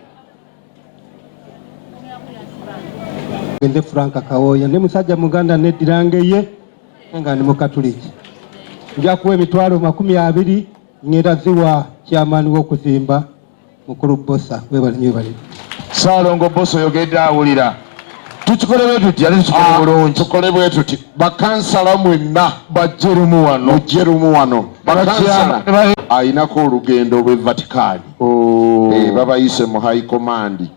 Nde Franka Kawoya ne musajja muganda neddirangeye nga ndi mukatuliki. Nja kuwa emitwalo 20 ngenda ziwa kyamaani w'okuzimba mukulu Bosa webali. Saalongo Bosa oyogedde awulira. Tukikole bwe tuti ate tukikole bulungi. Tukole bwe tuti bakansala mwenna bajjerumu wano. Bakansala ayinako olugendo lw'e Vatican. Babayise mu High Command.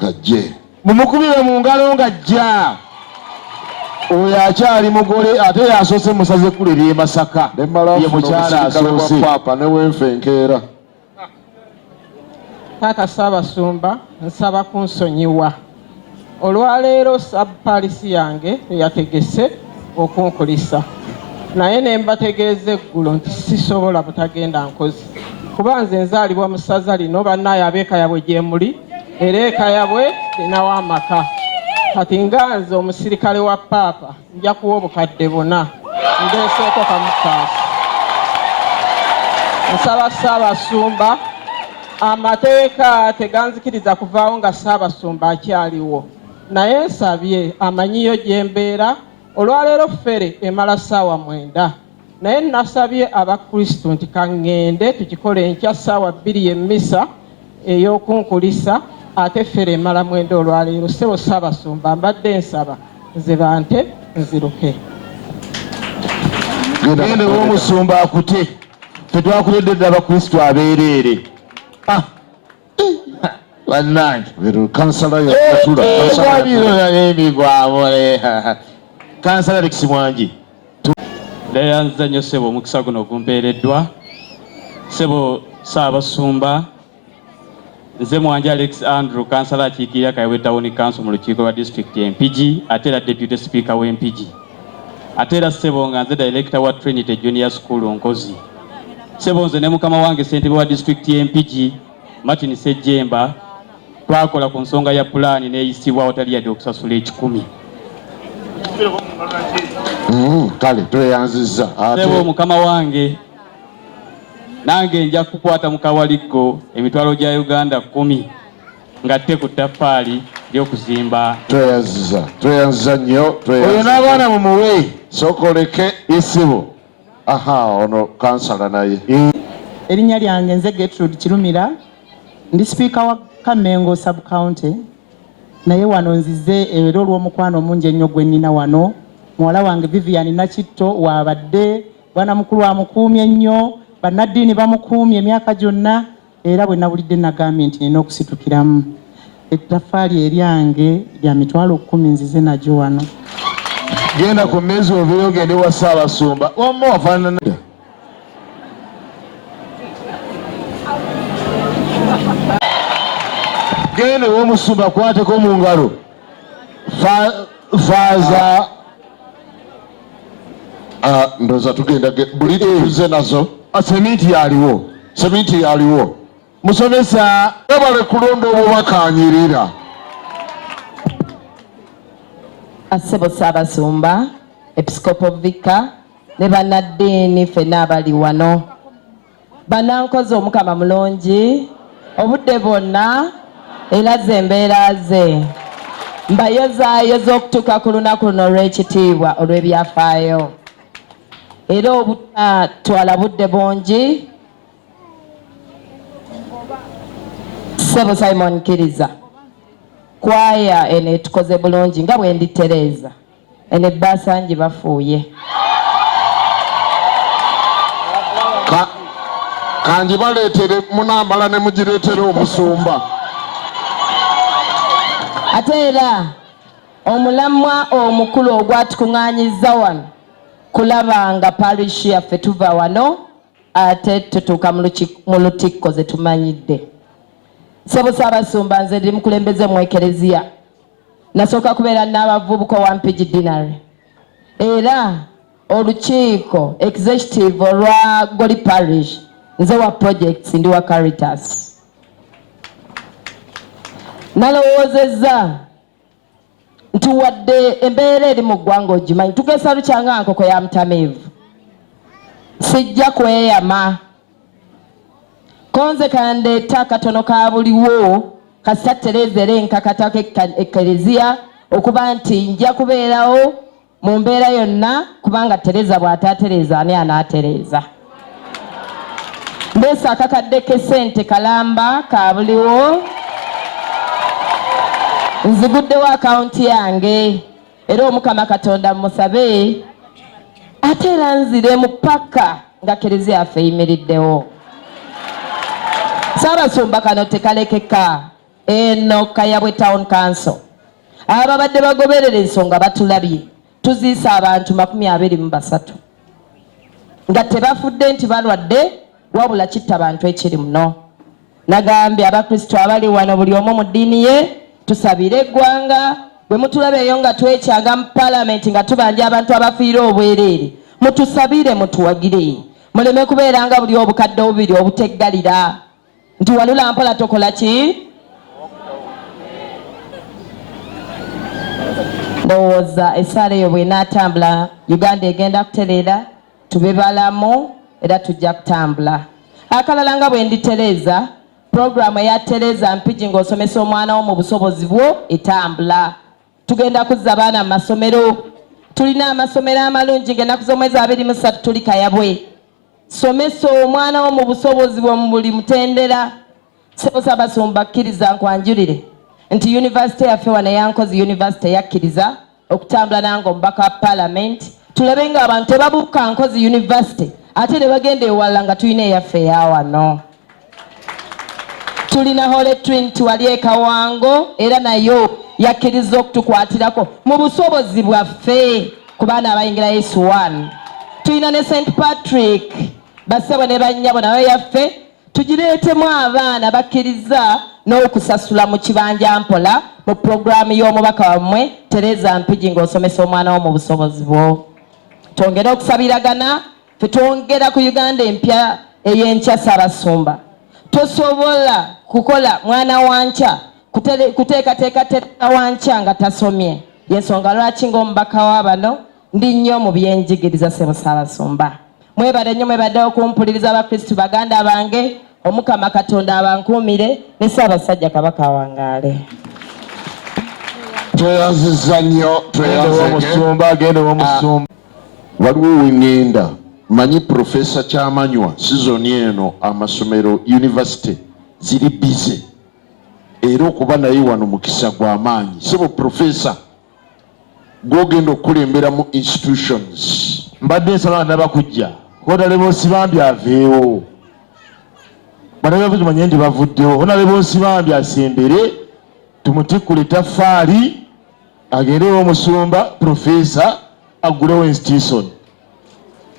Kajje mumukubire mu ngalo ng'ajja. Oyo akyali mugole ate yasoose musaze kulira e Masaka. Ye mukyala asoose. Papa ne wenfe enkeera. Taata Ssaabasumba nsaba kunsonyiwa. Olwaleero sabbapaalisi yange yategese okunkulisa. Naye ne mbategeeza eggulo nti sisobola butagenda nkozi. Kuba nze nzaalibwa mu ssaza lino bannaye ab'ekayabwe gye muli. Era ekayabwe linawo amaka. Kati nga nze omusirikale wa Paapa nja kuwa obukadde 4 ndeeseeko kamukaasi. Nsaba Ssaabasumba amateeka teganzikiriza kuvaawo nga Ssaabasumba akyaliwo. Naye nsabye amanyiyo gye mbeera olwaleero ffere emala ssaawa 9. Naye nasabye abakristu nti kaŋŋende tukikole enkya ssaawa 2 y'emmisa ey'okunkulisa ate ffere emala 9 olwaleero. Ssebo Ssaabasumba mbadde nsaba nze bante nziruke. Gende w'omusumba akute. Ffe twakuledde dda abakristu abeereere. Bannange kansala yakatula emigwamole kansala Alex Mwangi. Ndayanza nnyo ssebo omukisa guno ogumpeereddwa. Ssebo Ssaabasumba nze Mwangi Alex Andrew kansala akiikirira Kayabwe Town Council mu lukiiko lwa district y'Empigi ate era deputy speaker w'Empigi. Ate era ssebo nga nze director wa Trinity Junior School Nkozi. Ssebo nze ne mukama wange ssentebe wa district y'Empigi Martin Sejjemba twakola ku nsonga ya pulaani n'eyisibwa awatali yadde okusasula 10. Kale tweyanziza ssebo mukama wange nange nja kukwata mu kawaliggo emitwalo gya Uganda 10 ngatte ku ttaffaali ly'okuzimba. Tweyanziza nnyo. Oyo n'abaana mumuwe sokoleke issebo. Ono kansala naye. Erinnya lyange nze Gertrude Kirumira ndi sipiika wa Kamengo sub county. Naye wano nzize era olw'omukwano omungi ennyo gwe nnina wano. Muwala wange Vivian Nakitto wabadde bwana mukulu amukuumye ennyo, bannaddiini bamukuumye emyaka gyonna, era bwe nawulidde nagambye nti nina okusitukiramu. Ettaffaali eryange lya mitwalo 10 nzize nagyo wano. Genda ku mmeezi oveeyo ogende wa Ssaabasumba. Wamma wafaanana gende w'omusumba kwateko mu ngalo faaza ndoza tugenda buli tuze nazo seminti yaliwo musomesa ebale kulonda obubakanyirira Assebo Ssaabasumba Episcopal Vicar ne bannaddiini ffenna abali wano bannankozi omukama mulungi obudde bwonna era ze embeera ze mbayozaayoza okutuuka ku lunaku luno olw'ekitiibwa olw'ebyafaayo era obutatwala budde bungi Ssebo Simon Kerezia kwaya eno etukoze bulungi nga bwe ndi Tereza eno ebbasangi bafuuye kanji baleetere munambala ne mugireetere omusumba ate era omulamwa omukulu ogwatukuŋŋaanyizza wano kulaba nga parish yaffe tuva wano ate tutuuka mu lutikko ze tumanyidde Ssebo Ssaabasumba nze ndi mukulembeze mu Kerezia nasooka kubeera n'abavubuka wa Mpigi Dinari era olukiiko executive olwa Goli Parish nze wa projects ndi wa Caritas nalowoozezza nti wadde embeera eri mu ggwanga ogimanyi tugeesa lukyanga nkoko ya mutamiivu sijja kweyama konze kandeeta akatono ka buliwo kasita Tereza era enkakatako Kerezia okuba nti nja kubeerawo mu mbeera yonna kubanga Tereza bw'ataatereza ani anaatereza mbeesa akakadde k'essente kalamba ka buliwo nziguddewo akawunti yange era omukama Katonda musabe ate era nziremu paka nga Kerezia yaffe eyimiriddewo Ssaabasumba kano tekalekeka eno Kayabwe Town Council ababadde bagoberera ensonga batulabye tuziisa abantu 23 nga tebafudde nti balwadde wabula kitta abantu ekiri muno nagambye abakristo abali wano buli omu mu ddiini ye tusabire eggwanga bwe mutulabeeyo nga twekyaga mu palamenti nga tubanja abantu abafiire obwereere mutusabire mutuwagire muleme kubeera nga buli obukadde obubiri obuteggalira nti walula mpola tokola ki ndowooza essaala eyo bw'enaatambula Uganda egenda kutereera tube balamu era tujja kutambula akalala nga bwe ndi Tereza programu eya Tereza Mpigi ng'osomesa omwana wo mu busobozi bwo etambula tugenda kuzza abaana mu masomero tulina amasomero amalungi ng'ennaku z'omwezi 23 tuli Kayabwe somesa omwana wo mu busobozi bwo mu buli mutendera Ssebo Ssaabasumba kkiriza nkwanjulire nti yunivasite yaffe wano eyankozi yunivasite yakkiriza okutambula nange omubaka wa palamenti tulabe nga abantu tebabuuka nkozi yunivasite ate ne bagenda ewalala nga tulina eyaffe eya wano tulina Holy Trinity wali ekawango era nayo yakkiriza okutukwatirako mu busobozi bwaffe ku baana abayingira Yesu 1 tulina ne St Patrick bassebo ne bannyabo nayo yaffe tugireetemu abaana bakkiriza n'okusasula mu kibanja mpola mu puroguramu y'omubaka wammwe Tereza Mpigi ng'osomesa omwana wo mu busobozi bwo twongera okusabiragana ffe twongera ku Uganda empya ey'enkya Ssaabasumba tosobola kukola mwana wankya kuteekateeka Tereza wankya nga tasomye yensonga lwaki ng'omubaka wa bano ndi nnyo mu byenjigiriza Ssebo Ssaabasumba mwebale nnyo mwebadde okumpuliriza abakristu baganda bange omukama Katonda abankuumire ne Ssaabasajja Kabaka wangaale tweyanziza nnyo omusumba agende w'omusumba waliwo wengenda manyi Profesa Kyamanywa sizoni eno amasomero university ziri bize era okuba naye wano mukisa gw'amaanyi Ssebo Profesa gwogenda okukulembera mu institutions mbadde nsaba nabakujja kodale bonsibambi aveewo banabavuzi manye nti bavuddewo onale bonsibambi asembere tumutikule tafaali agendewo omusumba Profesa agulewo institution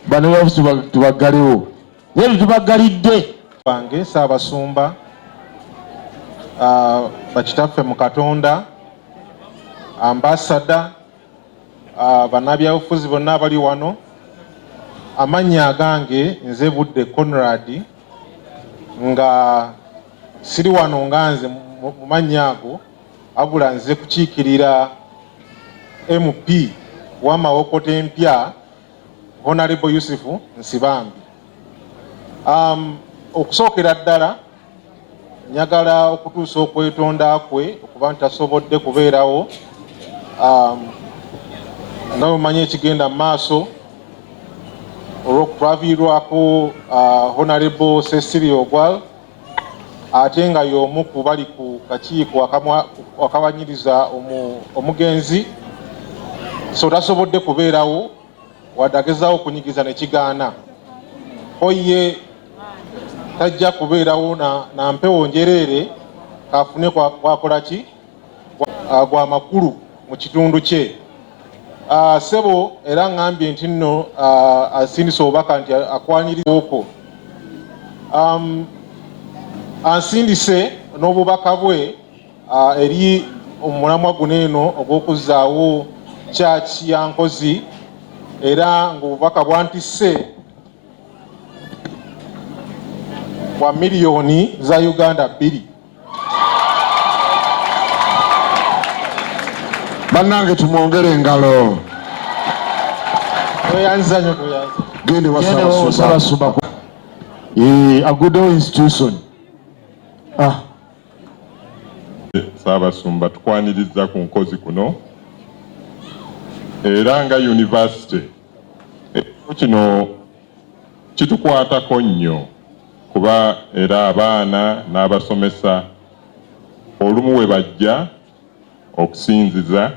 banabavuzi tubaggalewo naye tubagalidde bange Ssaabasumba bakitaffe mu Katonda, ambasada, bannabyabufuzi bonna abali wano, amannya agange nze Budde Conrad, nga siri wano nga nze mu mannya ago, abula nze kukiikirira MP w'Amawokota empya Honorable Yusufu Nsibambi. Okusookera ddala njagala okutuusa okwetonda kwe okuba nti tasobodde kubeerawo, nga mumanyi ekigenda mu maaso olw'okutwaviirwako Honorable Cecilia Ogwal, ate nga y'omu ku bali ku kakiiko akawanyiriza omugenzi, so tasobodde kubeerawo wadde agezaawo okunyigiza ne kigaana. Oye tajja kubeerawo na mpewo njereere kafune kwakola ki gwa makulu mu kitundu kye. Sebo era ngambye nti nno asindise obubaka nti akwaniriza okwo. Ansindise n'obubaka bwe eri omulamwa guno eno ogw'okuzaawo kyaki ya Nkozi, era ng'obubaka bwantisse kwa miliyoni za Uganda 2. Bannange tumwongere engalo. Toyanza nnyo toyanza. Gende wa Ssaabasumba. A good institution. Ssaabasumba tukwaniriza ku Nkozi kuno era nga university kino kitukwatako nnyo kuba era abaana n'abasomesa olumu we bajja okusinziza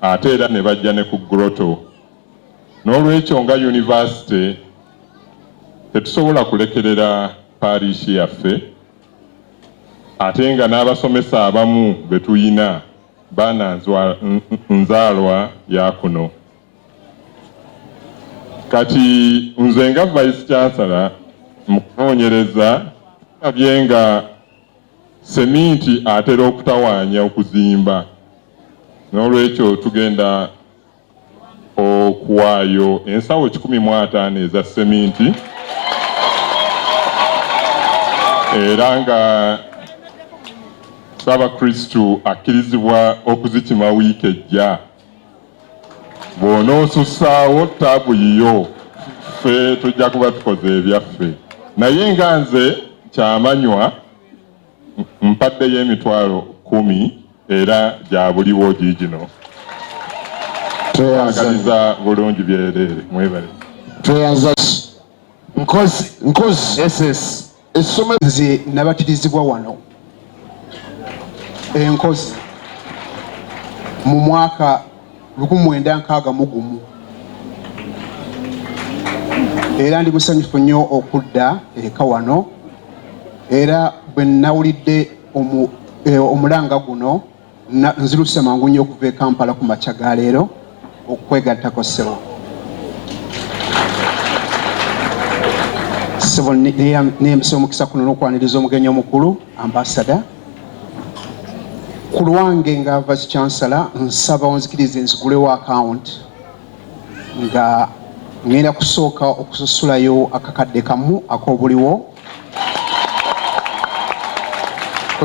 ate era ne bajja ne ku grotto. N'olwekyo nga university tetusobola kulekerera parishi yaffe, ate nga n'abasomesa abamu be tuyina baana nzaalwa ya kuno. Kati nze nga vice chancellor mu kunoonyereza abye nga seminti atera okutawaanya okuzimba, n'olwekyo tugenda okuwaayo ensawo 150 eza seminti, era nga Ssaabakristu akkirizibwa okuzikima wiiki ejja. Bw'onoosussaawo taabu yiyo ffe tujja kuba tukoze ebyaffe, naye nga nze kyamanywa mpaddeyo emitwalo 10 era gya buliwo giigino. Tweyagaliza bulungi byereere, mwebale. Tweyanza Nkozi SS essomero nze nabatirizibwa wano Enkozi mu mwaka 1961, era ndi musanyufu nnyo okudda eka wano, era bwe nawulidde omulanga guno nziruse mangu nnyo okuva e Kampala ku makya ga leero okwegattako ssebo. Ssebo neyambisa omukisa kuno n'okwaniriza omugenyi omukulu ambasada. Ku lwange nga vice chancellor nsaba onzikirize nzigulewo account nga ngenda kusooka okusasulayo akakadde kamu ak'obuliwo,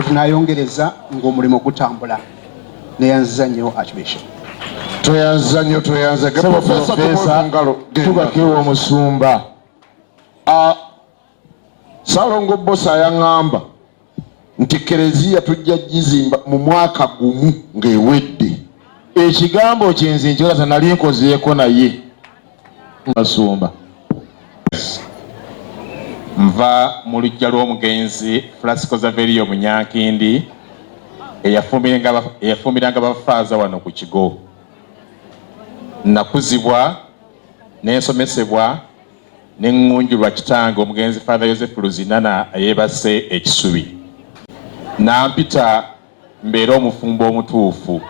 tunayongereza ng'omulimu gutambula. Neyanziza nnyo Archbishop. tweyanza nnyo tweyanza. Profesa tubakewo omusumba. Ssaalongo Bosa yaŋŋamba nti Kerezia tujja gizimba mu mwaka gumu ng'ewedde. Ekigambo kinzi nkikolasa nali nkozeeko naye Ssaabasumba. Nva mu luggya lw'omugenzi Francisco Zaverio Munyankindi eyafumbiranga abafaaza wano ku kigo. Nakuzibwa n'ensomesebwa n'engunjulwa kitange omugenzi Father Joseph Luzinana yeebase ekisubi. Nampita mbeera omufumbo omutuufu.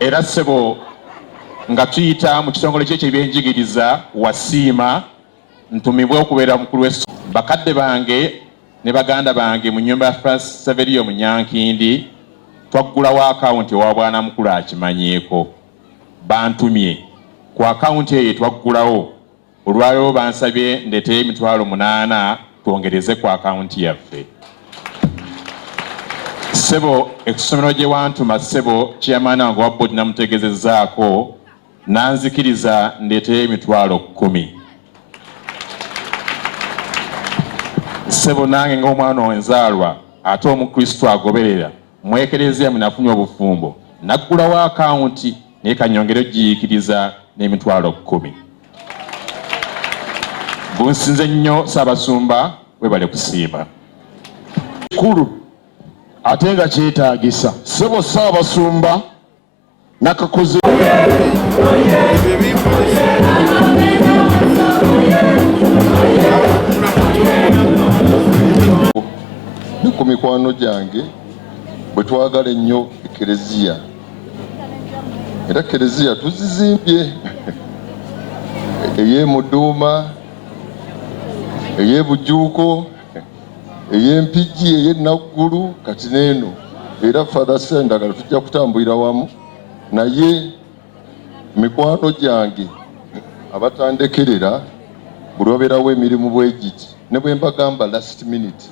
Era ssebo nga tuyita mu kitongole ky'ebyenjigiriza wasiima ntumibwe okubeera mukulu w'essomero. Bakadde bange ne baganda bange mu nnyumba ya Francis Saverio mu Nyankindi twaggulawo akawunti ewa bwana mukulu akimanyeeko. Bantumye ku akawunti eyo twaggulawo. Olwaleero bansabye ndeeteyo $8,000 twongereze ku akawunti yaffe. Ssebo essomero gye wantuma ssebo chairman wange wa board namutegezezzaako nanzikiriza ndeeteyo $10,000. Ssebo nange ng'omwana wenzaalwa ate omukristo agoberera mu Kerezia mwe nafunye obufumbo naggulawo akawunti naye kanyongere ogiyikiriza $10,000. Bunsinze nnyo Ssaabasumba, webale kusiima. Kulu ate nga kyetaagisa ssebo Ssaabasumba nakakoze ni ku mikwano gyange bwe twagala ennyo Kerezia, era Kerezia tuzizimbye ey'e Muduuma, ey'e Bujuuko, ey'e Mpigi, ey'e Naggulu, kati n'eno. Era Father Sendagala tujja kutambulira wamu naye mikwano gyange abatandekerera buli wabeerawo emirimu bwegiti ne bwe mbagamba last minute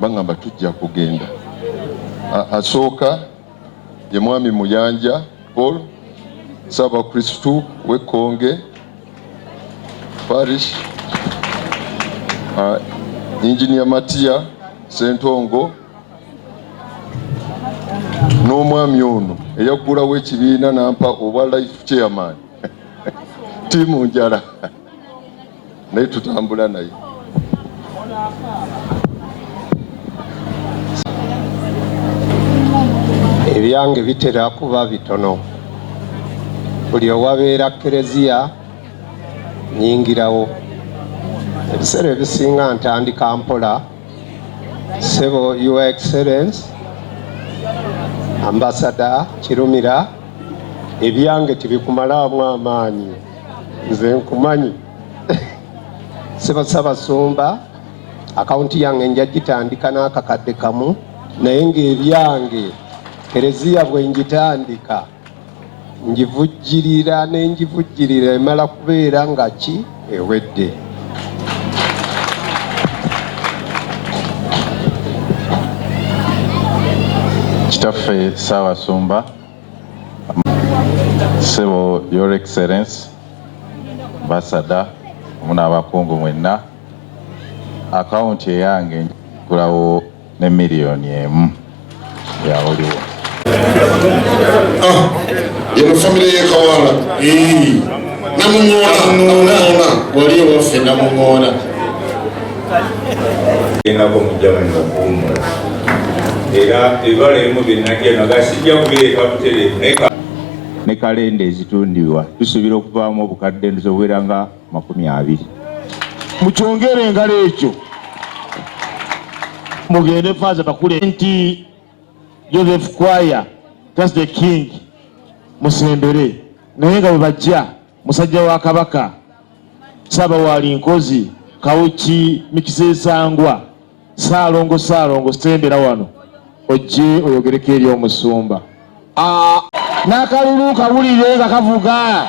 bangamba tujja kugenda. Asooka ye mwami Muyanja Paul Ssaabakristu w'Ekkonge Parish, Engineer Matia Sentongo n'omwami ono eyaggulawo ekibiina nampa obwa life chairman tiimu njala naye tutambula naye. Ebyange bitera kuba bitono. Buli owabeera Kerezia nyingirawo. Ebiseera ebisinga ntandika mpola. Ssebo Your Excellence Ambassador Kirumira, ebyange tibikumalamu amaanyi, nze nkumanyi. Ssebo Ssaabasumba, akawunti yange nja gitandika n'akakadde kamu, naye ng'ebyange Kerezia bwe ngitandika njivujjirira ne njivujjirira emala kubeera nga ki ewedde. Kitaffe Ssaabasumba, Ssebo Your Excellence Ambassador muna abakungu mwenna, akawunti eyange njigulawo ne $1,000,000 yawuliwo. yeno famire y'ekawala namuŋoona wali ewaffe namuŋoona engako mujja mukuumula era ebibala ebimu byenagenda gasijja kubireeta butereevu ne kalenda ezitundibwa tusuubira okuvaamu obukadde obuwera nga 20. mukyongere engalo ekyo mugende faaza bakule nti Joseph Kwaya that's the king musembere naye nga bwe bajja musajja wa Kabaka Ssaabawaali Nkozi Kawuki Mikisesangwa Ssaalongo sembera wano ojje oyogereko eri omusumba n'akalulu kawulire nga kavuga.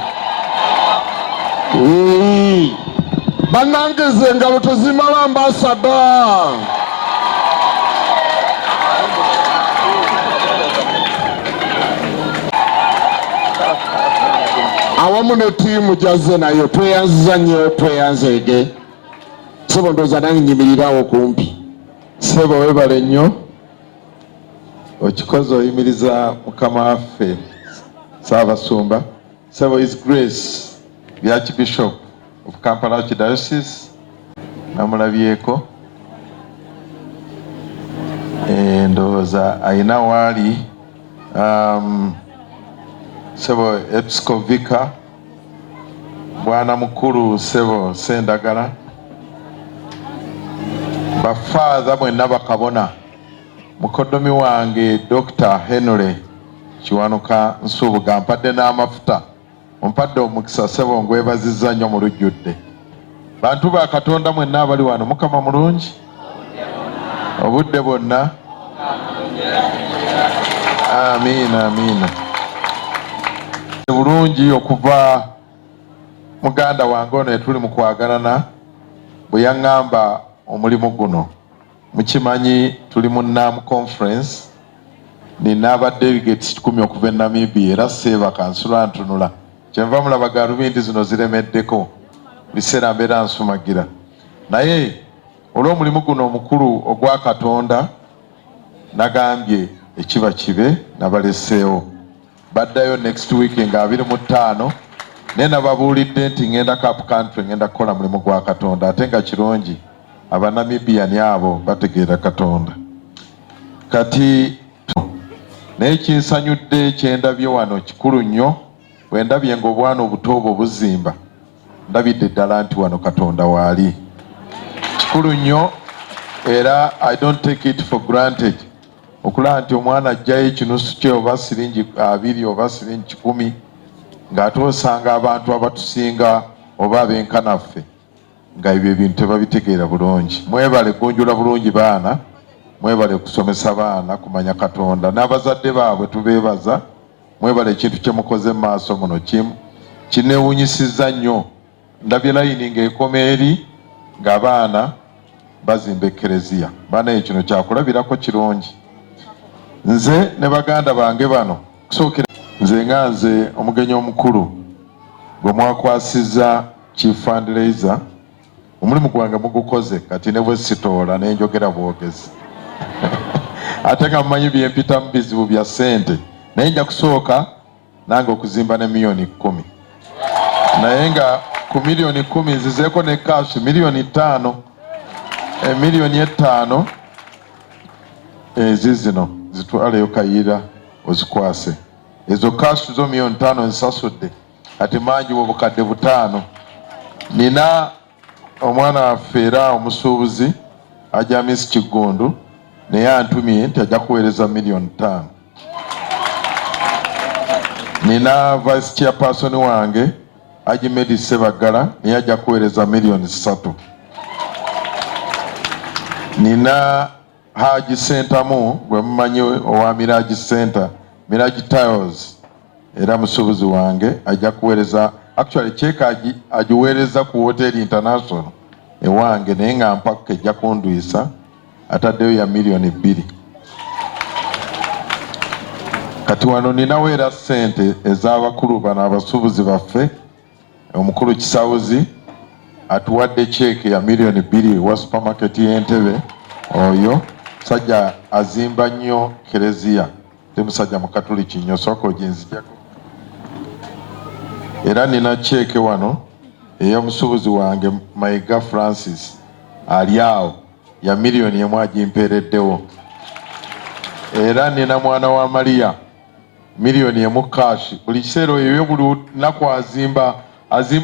Bannange engalo tezimala ambasada. Awamu ne tiimu gyazze nayo tweyanziza nnyo tweyanzeege. Ssebo ndowooza nange nyimirirawo kumpi. Ssebo webale nnyo okikoze oyimiriza mukama waffe Ssaabasumba. Ssebo His Grace the Archbishop of Kampala Archdiocese namulabyeko ndowooza ayina waali Ssebo Episcopal Vicar Bwana Mukulu Ssebo Sendagala bafaadha mwenna bakabona mukodomi wange Dr. Henry Kiwanuka Nsubuga mpadde n'amafuta ompadde omukisa Ssebo ngwebazizza nnyo mu lujjudde bantu ba Katonda mwenna abali wano Mukama mulungi obudde bonna. Amiina amiina. Bulungi okuva muganda wange ono tuli mu kwagalana bwe yaŋŋamba omulimu guno. Mukimanyi tuli mu NAM conference, nina aba delegates 10 okuva e Namibia era seeba kansula ntunula. Kyenva mulaba gaalubindi zino ziremeddeko biseera mbeera nsumagira. Naye olw'omulimu guno omukulu ogwa Katonda nagambye ekiba kibe nabaleseewo. Baddayo next week nga 25 naye nababuulidde nti ngenda Cape Country ngenda kukola mulimu gwa Katonda ate nga kirungi Abanamibiani abo bategeera Katonda. Kati naye kinsanyudde kyendabye wano kikulu nnyo bwe ndabye ng'obwana obuto obwo buzimba ndabidde ddala nti wano Katonda waali. Kikulu nnyo era I don't take it for granted okulaba nti omwana ajjayo ekinusu kye oba siringi 2 oba siringi 10 ng'ate osanga abantu abatusinga oba ab'enkanaffe nga ebyo ebintu tebabitegeera bulungi. Mwebale gonjola bulungi baana, mwebale kusomesa baana kumanya Katonda n'abazadde baabwe tubeebaza. Mwebale ekintu kye mukoze mu maaso muno kineewunyisizza nnyo. Ndabye layini ng'ekoma eri ng'abaana bazimba Kerezia. Baana ekino kyakulabirako kirungi. Nze ne baganda bange bano kusookera nze nga nze omugenyi omukulu gwe mwakwasizza chief fundraiser omulimu gwange mugukoze kati ne bwe sitoola ne njogera bwogezi ate nga mumanyi byempita mu bizibu bya ssente naye nja kusooka nange okuzimba ne miliyoni 10 naye nga ku miliyoni 10 nzizeeko ne cash miliyoni 5 miliyoni 5 zizino zitwaleyo Kayira ozikwase. Ezo cash zo miliyoni 5 nsasudde ati mangi obukadde 5. Nina omwana waffe era omusuubuzi ajja Miss Kigundu naye antumye nti ajja kuweereza miliyoni 5. Nina vice chairperson wange Ajimedi Sebagala naye ajja kuweereza miliyoni 3. Nina Haji Sentamu gwe mumanyi owa Miraji Center, Miraji Tiles era musuubuzi wange ajja kuweereza actually check agiweereza ku Hotel International ewange naye nga mpaka ejja kundwisa ataddeyo ya miliyoni 2. Kati wano ninawo era ssente ez'abakulu bano abasuubuzi baffe. Omukulu Kisawuzi atuwadde cheeke ya miliyoni 2 wa supermarket y'Entebbe. Oyo sajja azimba nnyo Kerezia te musajja mukatuliki nnyo sooka oginzijako. Era nina cheeke wano ey'omusuubuzi wange Mayiga Francis ali awo ya miliyoni 1 agimpeereddewo. Era nina mwana wa Maria miliyoni 1 cash. Buli kiseera oyo buli nnaku azimba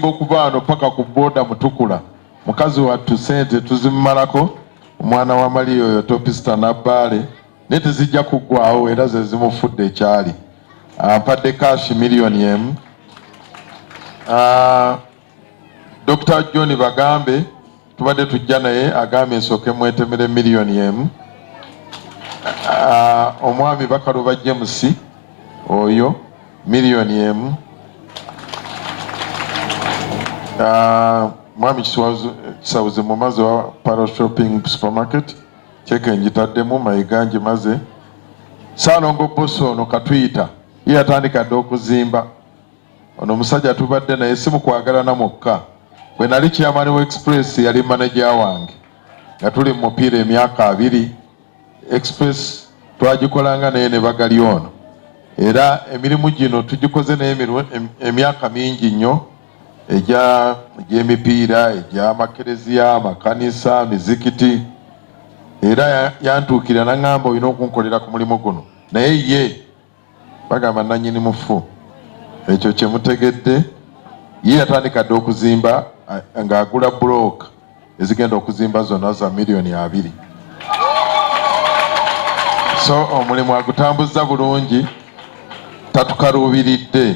okuva wano paka ku booda Mutukula. Mukazi wattu ssente tuzimumalako. Omwana wa Maria oyo Topista Nabbaale naye tezijja kuggwawo era ze zimufudde ekyali. Ampadde cash miliyoni 1. Dr. John Bagambe tubadde tujja naye agambe ensooke mwetemere miliyoni 1. Omwami Bakaluba James oyo miliyoni 1. Mwami Kisawuzi mumaze wa Paro Shopping Supermarket cheke njitaddemu Mayiga ngimaze. Saalongo Boso ono katuyita ye yatandikadde okuzimba. Ono omusajja tubadde naye si mu kwagalana mwokka. Bwe nali chairman wa Express yali manager wange nga tuli mu mupiira emyaka 2. Express twagikolanga naye ne bagali ono era emirimu gino tugikoze naye emyaka mingi nnyo egy'emipiira egy'amakerezia amakanisa mizikiti era yantuukira n'aŋŋamba olina okunkolera ku mulimu guno naye ye bagamba nannyini mufu ekyo kye mutegedde ye yatandikadde okuzimba ng'agula bulooka ezigenda okuzimba zonna za miliyoni 2. So omulimu agutambuzza bulungi tatukaluubiridde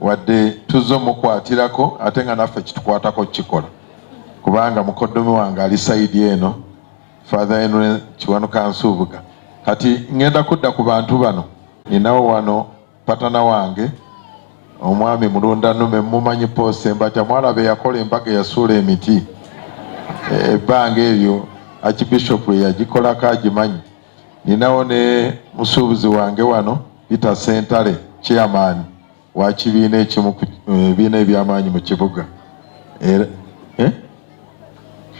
wadde tuzze omukwatirako ate nga naffe kitukwatako kikola kubanga mukoddomi wange ali saidi eno Father Henry Kiwanuka Nsubuga. Kati ngenda kudda ku bantu bano. Ninawo wano patana wange omwami Mulunda Nnume mumanyi pose mbata mwalabe yakola embaga yasuula emiti. Ebbanga ebyo Archbishop yagikolako agimanyi. Ninawo ne musuubuzi wange wano Peter Sentale chairman wa kibiina ekimu ku ebibiina ebyamaanyi mu kibuga.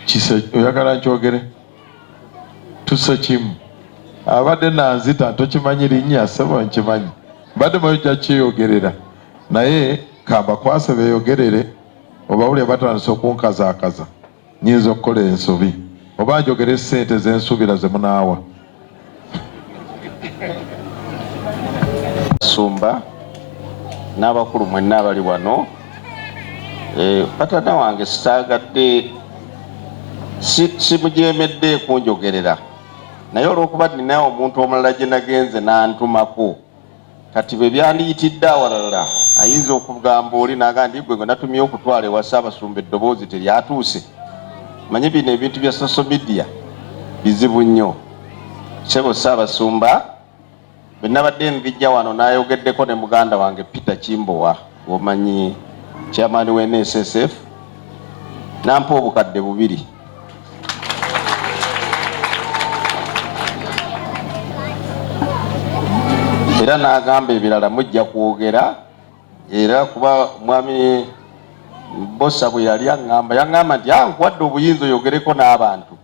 Kise oyagala nkyogere tusse kimu abadde nanzita tokimanyi linnya sebo nkimanyi mbadde mayojja kyeyogerera naye kamba kwase beeyogerere obawulire batandise okunkazaakaza nyinza okukola ensobi oba njogere ssente z'ensuubira ze munaawa. Sumba n'abakulu mwenna abali wano patana wange sitaagadde simujeemedde kunjogerera naye olw'okuba ninaye omuntu omulala gye nagenze n'antumako kati bwe byandiyitidde awalala ayinza okugamba oli n'agamba nti gwe natumye okutwala ewa Ssaabasumba eddoboozi teryatuuse. Manyi bino ebintu bya social media bizibu nnyo. Ssebo Ssaabasumba bwe nabadde nvijja wano n'ayogeddeko ne muganda wange Peter Kimbowa omanyi chairman we NSSF nampa obukadde 2. Era n'agamba ebirala mujja kwogera era kuba mwami Bosa bwe yali yaŋŋamba nti nkuwadde obuyinza oyogereko n'abantu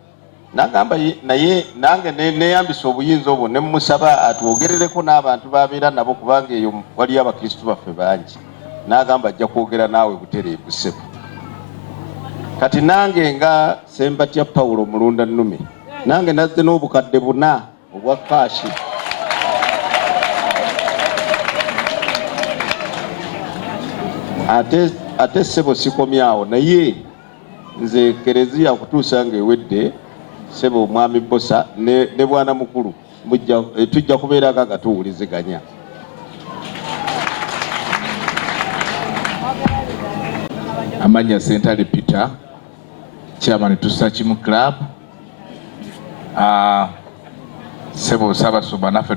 n'agamba naye nange neeyambisa obuyinza obwo ne mmusaba atwogerereko n'abantu babeera nabo kubanga eyo waliyo abakristu baffe bangi n'agamba ajja kwogera naawe butereevu ssebo. Kati nange nga Sembatya Pawulo Mulunda Nnume nange nazze n'obukadde 4 obwa kaashi. Ate ssebo sikomyawo naye nze Kerezia okutuusa ng'ewedde ssebo omwami Bosa ne bwana mukulu tujja kubeerako nga tuwuliziganya. Amanya Sentale Peter chairman Tusa Kimu Club. Ssebo Ssaabasumba naffe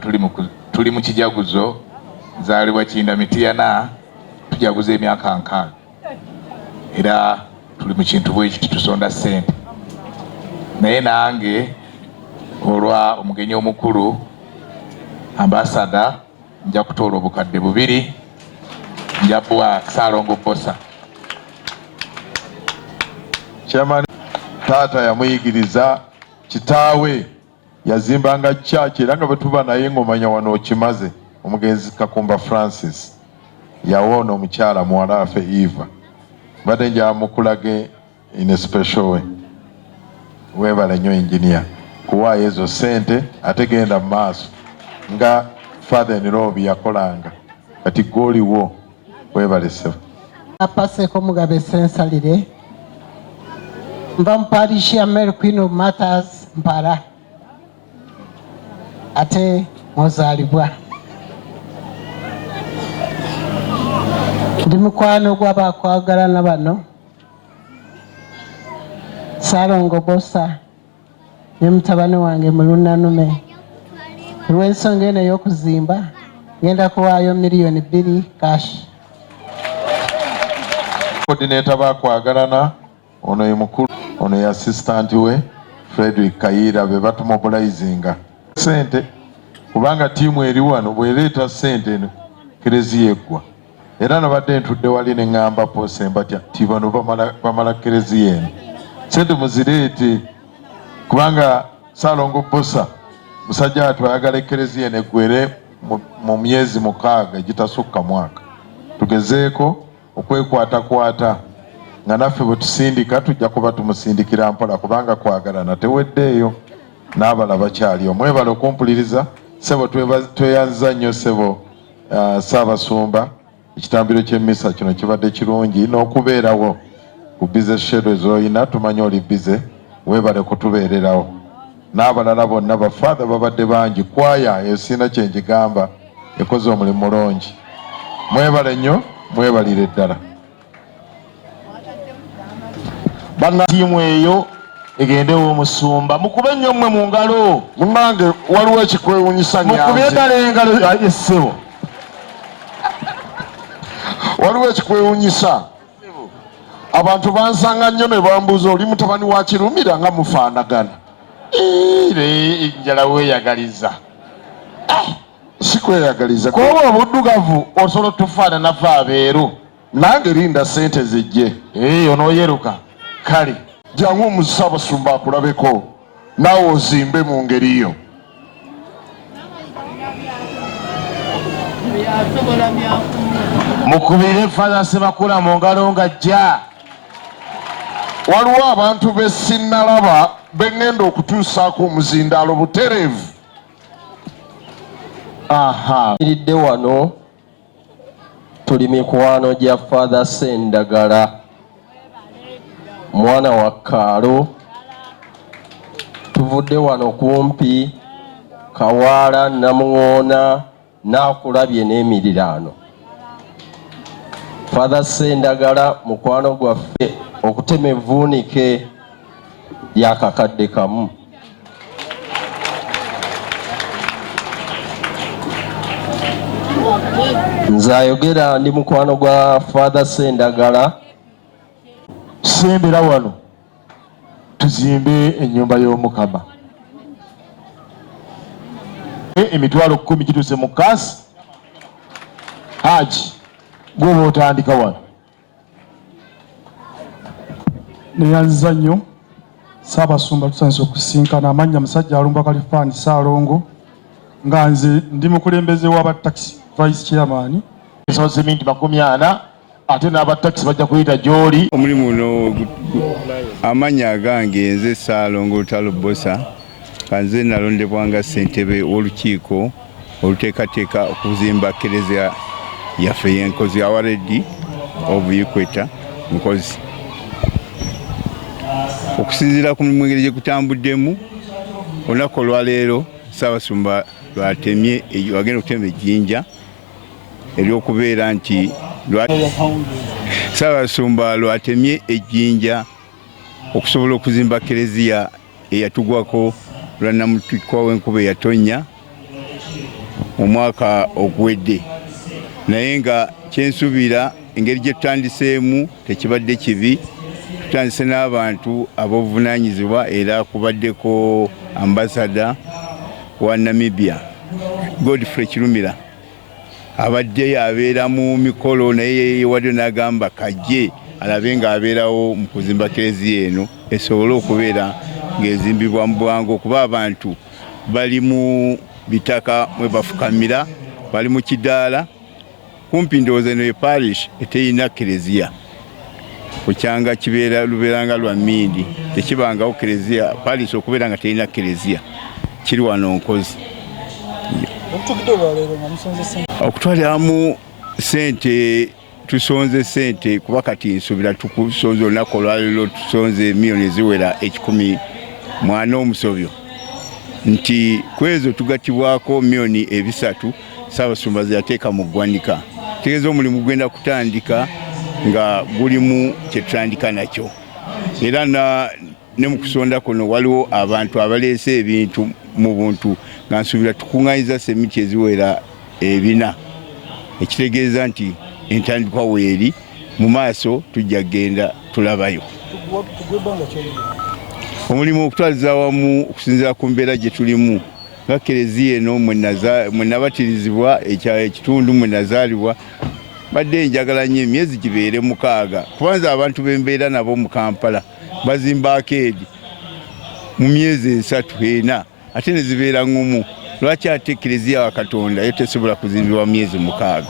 tuli mu kijaguzo nzaalibwa Kinda Mitiyana tujaguza emyaka 6 era tuli mu kintu bwe kiti tusonda ssente naye nange olwa omugenyi omukulu ambasada nja kutoola obukadde 2 nja bwa Ssaalongo Bosa. Chairman taata yamuyigiriza kitaawe yazimbanga church era nga bwe tuba naye ng'omanya wano okimaze omugenzi Kakumba Francis yawoona omukyala muwala waffe Eva badde nja mukulage in a special way. Weebale nnyo engineer kuwaayo ezo ssente ate genda mu maaso nga father in law yakolanga kati gw'oliwo weebale ssebo. Apaseko Mugabe Sensalire mba mu parish ya Mary Queen of Martyrs Mpala ate muzaalibwa. Ndi mukwano gw'abakwagalana bano Ssaalongo Bosa ne mutabani wange Mulunda Nnume. Olw'ensonga eno ey'okuzimba ngenda kuwaayo $2,000,000 cash. Coordinator bakwagalana ono ye mukulu ono ye assistant we Frederick Kayira be batumobilizinga sente kubanga tiimu eri wano bw'ereeta sente eno Kerezia eggwa. Era nabadde ntudde wali ne ŋŋamba pose mbatya ti bano bamala Kerezia eno sente muzireete kubanga Ssaalongo Bosa musajja atwayagala Kerezia eno eggwere mu myezi 6 egitasukka mwaka. Tugezeeko okwekwatakwata nga naffe bwe tusindika tujja kuba tumusindikira mpola kubanga kwagalana teweddeeyo n'abala bakyali. Omwebala okumpuliriza ssebo tweyanziza nnyo ssebo Ssaabasumba. Ekitambiro ky'emmisa kino kibadde kirungi n'okubeerawo ku bize schedule z'oyina tumanye oli bize weebale kutubeererawo n'abalala bonna bafaatha babadde bangi kwaya eyo sina kye ngigamba ekoze omulimu mulungi. Mwebale nnyo mwebalire ddala. banga tiimu eyo egendewo omusumba mukube nnyo mmwe mu ngalo munnange waliwo ekikwewunyisa mukubye ddala engalo essebo waliwo ekikwewunyisa abantu bansanga nnyo ne bambuuza oli mutabani wa Kirumira nga mufaanagana enjala weeyagaliza sikweyagaliza kuba obuddugavu osobola tufaanana ffe abeeru nange linda sente zijje onooyeruka kale jangu mu Ssaabasumba akulabeko naawe ozimbe mu ngeri yo. mukubire Father Sebakula mu ngalo ng'ajja. Waliwo abantu be sinnalaba be ŋŋenda okutuusaako omuzindaalo butereevu. Iridde wano tuli mikwano gya Father Sendagala mwana wa Kaalo, tuvudde wano kumpi Kawaala Namuŋoona n'akulabye n'emiriraano. Father Sendagala mukwano gwaffe okutema evvuunike ly'akakadde kamu. Nze ayogera ndi mukwano gwa Father Sendagala. Sembera wano tuzimbe ennyumba y'Omukama. Emitwalo 10 gituuse mu kaasi. Haji gw'oba otandika wano. Neyanziza nnyo Ssaabasumba tusanise okusinkana amannya musajja alumba Kalifani Ssaalongo nga nze ndi mukulembeze w'abatakisi vice chairman. Esoose minti 40 ate n'abatakisi bajja kuyita gy'oli. Omulimu guno amannya agange nze Ssaalongo Lutalo Bosa kanze nalondebwa nga ssentebe w'olukiiko oluteekateeka okuzimba Kerezia yaffe y'enkozi awaredi of Equator nkozi. Okusinziira ku ngeri gye kutambuddemu olunaku olwaleero Ssaabasumba lwatemye wagenda okutema ejjinja ery'okubeera nti Ssaabasumba lwatemye ejjinja okusobola okuzimba Kerezia eyatugwako lwa Namutikwa w'enkuba eyatonnya mu mwaka ogwedde. Naye nga kyensuubira engeri gye tutandiseemu tekibadde kibi. Tutandise n'abantu ab'obuvunaanyizibwa era kubaddeko ambasada wa Namibia Godfrey Kirumira abadde abeera mu mikolo naye wadde n'agamba kajje alabe ng'abeerawo mu kuzimba Kerezia eno esobole okubeera ng'ezimbibwa mu bwangu okuba abantu bali mu bitaka mwe bafukamira bali mu kidaala kumpi ndowooza eno parish eteyina Kerezia. Kukyanga lubeeranga lwa Mmindi tekibangawo Kerezia parish okubeera nga terina Kerezia kiri wano nkozi. Okutwaliramu sente tusonze sente kuba kati nsuubira tukusonze olunaku olwaleero tusonze miliyoni eziwera 10 omusobyo nti kwezo tugatibwako miliyoni 3 Ssaabasumba ze yateeka mu ggwanika. Tegeeza omulimu gwenda kutandika nga gulimu kyetutandika nakyo era ne mu kusonda kuno waliwo abantu abaleese ebintu mu buntu nga nsuubira tukuŋŋanyiza semiti eziwera 4 ekitegeeza nti entandikwa weeri mu maaso tujja kgenda tulabayo. Omulimu okutwaliza awamu okusinziira ku mbeera gye tulimu nga Kerezia eno mwe nabatirizibwa ekitundu mwe nazaalibwa badde njagala nnyo emyezi gibeere 6 kubanza abantu b'embeera nabo mu Kampala bazimba akeedi mu myezi 3-4 ate ne zibeera ngumu. Lwaki ate Kerezia wa Katonda yo tesobola kuzimbibwa myezi 6?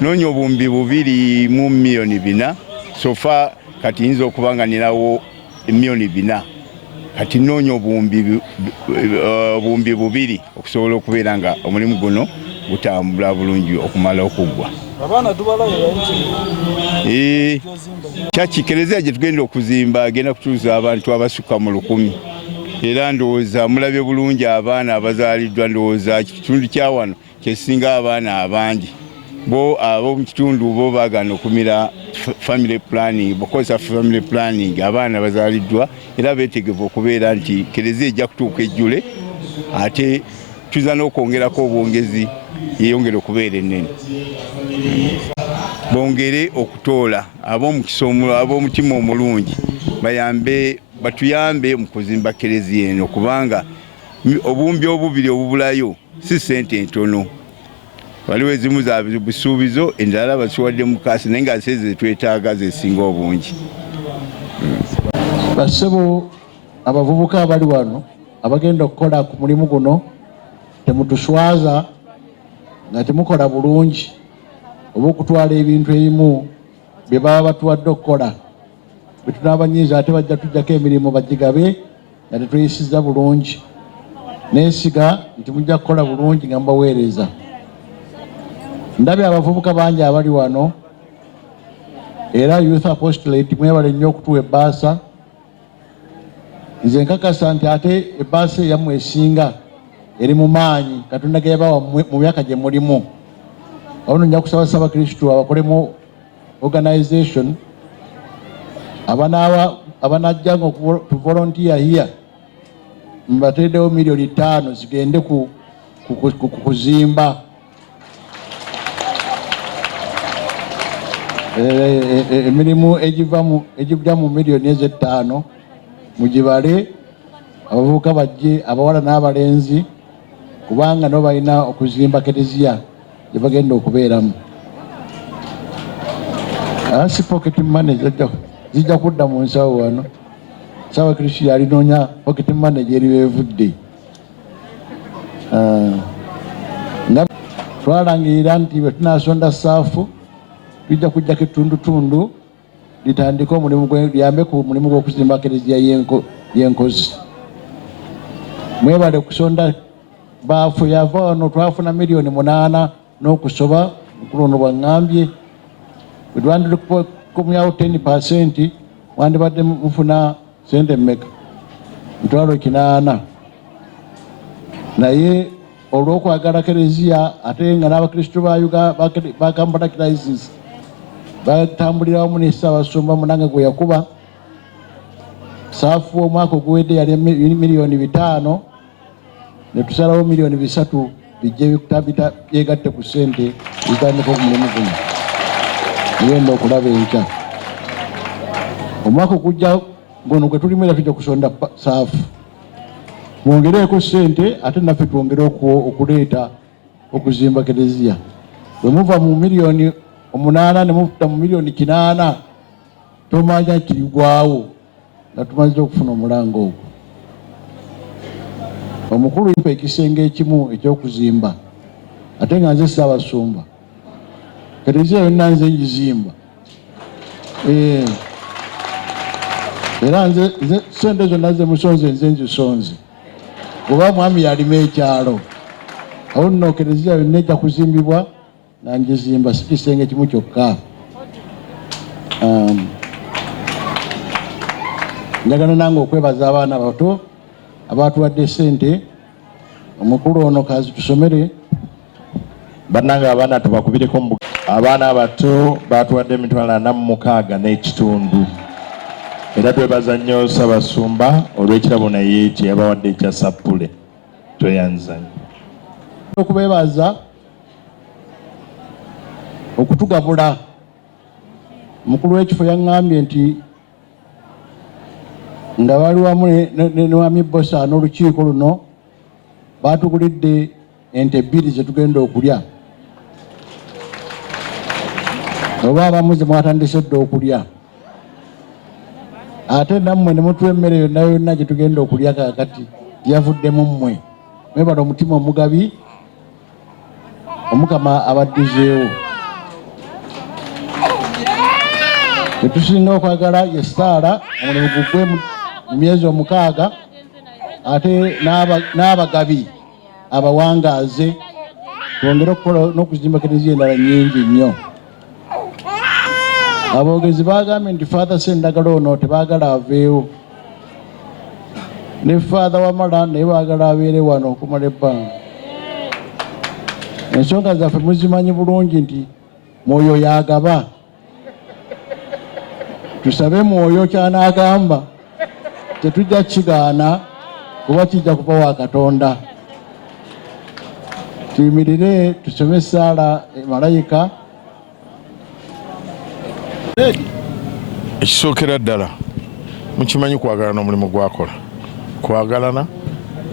Noonya obumbi 2 mu miliyoni 4 sofa kati yinza okuba nga ninawo miliyoni 4 kati noonya obumbi 2 okusobola okubeera nga omulimu guno gutambula bulungi okumala okuggwa. Kyaki Kerezia gye tugenda okuzimba agenda kutuuza abantu abasukka mu 100 era ndowooza mulabye bulungi abaana abazaaliddwa ndowooza kitundu kya wano kyesinga abaana abangi bo ab'omu kitundu bo baagana okumira family planning, bakozesa family planning, abaana bazaaliddwa era beetegefu okubeera nti Kerezia ejja kutuuka ejjule ate tuza n'okwongerako obwongezi yeyongere okubeera ennene. Bongere okutoola ab'omutima omulungi batuyambe mu kuzimba Kerezia eno kubanga obumbi obubiri obubulayo si ssente ntono. Waliwo ezimu za busuubizo, endala basiwadde mu kaasi naye nga ate ze twetaaga zesinga obungi. Bassebo abavubuka abali wano abagenda okukola ku mulimu guno, temutuswaza nga temukola bulungi oba okutwala ebintu ebimu bye baba batuwadde okukola bwe tunaabanyiiza ate bajja tujjako emirimu bagigabe nga tetweyisiza bulungi. Neesiga nti mujja kukola bulungi nga mbaweereza. Ndabye abavubuka bangi abali wano era youth apostolate mwebale nnyo okutuwa ebbaasa. Nze nkakasa nti ate ebbaasa eyammwe esinga eri mu maanyi Katonda ge yabawa mu myaka gye mulimu. Awo nja kusaba Ssaabakristu abakolemu organization abanajja nga volunteer here mbateeredewo $5,000,000 zigende ku kuzimba emirimu egijja mu $5,000,000 mugibale abavubuka bajje abawala n'abalenzi kubanga nabo balina okuzimba Kerezia gye bagenda okubeeramu. Si pocket money zijja kudda mu nsawo wano. Ssaabakristu yalinoonya pocket money gyeriba evudde. Nga twalangirira nti bwe tunaasonda ssaafu tujja kujjako ettundutundu litandike lyambe ku mulimu gw'okuzimba Kerezia y'enkozi. Mwebale okusonda baafu yava wano twafuna $8,000,000 n'okusoba mukulu ono bwaŋŋambye. Bwe twandikukomyawo 10% wandibadde mufuna sente mmeka? $80,000. Naye olw'okwagala Kerezia ate nga n'abakristu ba Kampala Crisis batambulira wamu ne Ssaabasumba munange gwe yakuba saafu omwaka oguwedde yali $5,000,000 ne tusalawo $3,000,000 bijje byegatte ku ssente zitandika omulimu guno. Ngenda okulaba enkya omwaka ogujja guno gwe tulimu era tujja kusonda saafu. Mwongereeko ssente ate naffe twongere okuleeta okuzimba Kerezia. Bwe muva mu $8,000,000 ne mufutta mu $8,000,000 tomanya kirigwawo nga tumaze okufuna omulango ogwo. Omukulu yimpa ekisenge ekimu eky'okuzimba ate nga nze Ssaabasumba Kerezia yonna nze ngizimba. Era nze ssente zonna ze musonze nze nzisonze kuba mwami yalima ekyalo. Awo nno Kerezia yonna ejja kuzimbibwa nga ngizimba, si kisenge kimu kyokka. Njagala nange okwebaza abaana bato abatuwadde ssente. Omukulu ono kazi tusomere bannange abaana tubakubireko. Abaana abato batuwadde $46,000 n'ekitundu. Era twebaza nnyo Ssaabasumba olw'ekirabo naye kye yabawadde ekya sappule. Tweyanza nnyo okubeebaza okutugabula. Omukulu w'ekifo yaŋŋambye nti nga bali wamu ne Wami Bosa n'olukiiko luno baatugulidde ente 2 ze tugenda okulya. Oba abamu ze mwatandise dda okulya. Ate nammwe ne mutuwa emmere yonna yonna gye tugenda okulya kaakati yavuddemu mmwe. Mwebale omutima omugabi Omukama abaddizeewo. Tetusinga okwagala ye Ssaala omulimu gugwe mu myezi 6 ate n'abagabi abawangaaze twongere okukola n'okuzimba Kerezia endala nnyingi nnyo. Aboogezi baagambye nti Father Sendagala ono tebaagala aveewo ne Father Wamala naye baagala abeere wano okumala ebbanga. ensonga zaffe muzimanyi bulungi nti mwoyo yagaba. Tusabe mwoyo kyanaagamba tetujja kigaana kuba kijja kuva wa Katonda. Tuyimirire tusome essaala malayika. Ekisookera ddala mukimanyi kwagalana omulimu gwakola, kwagalana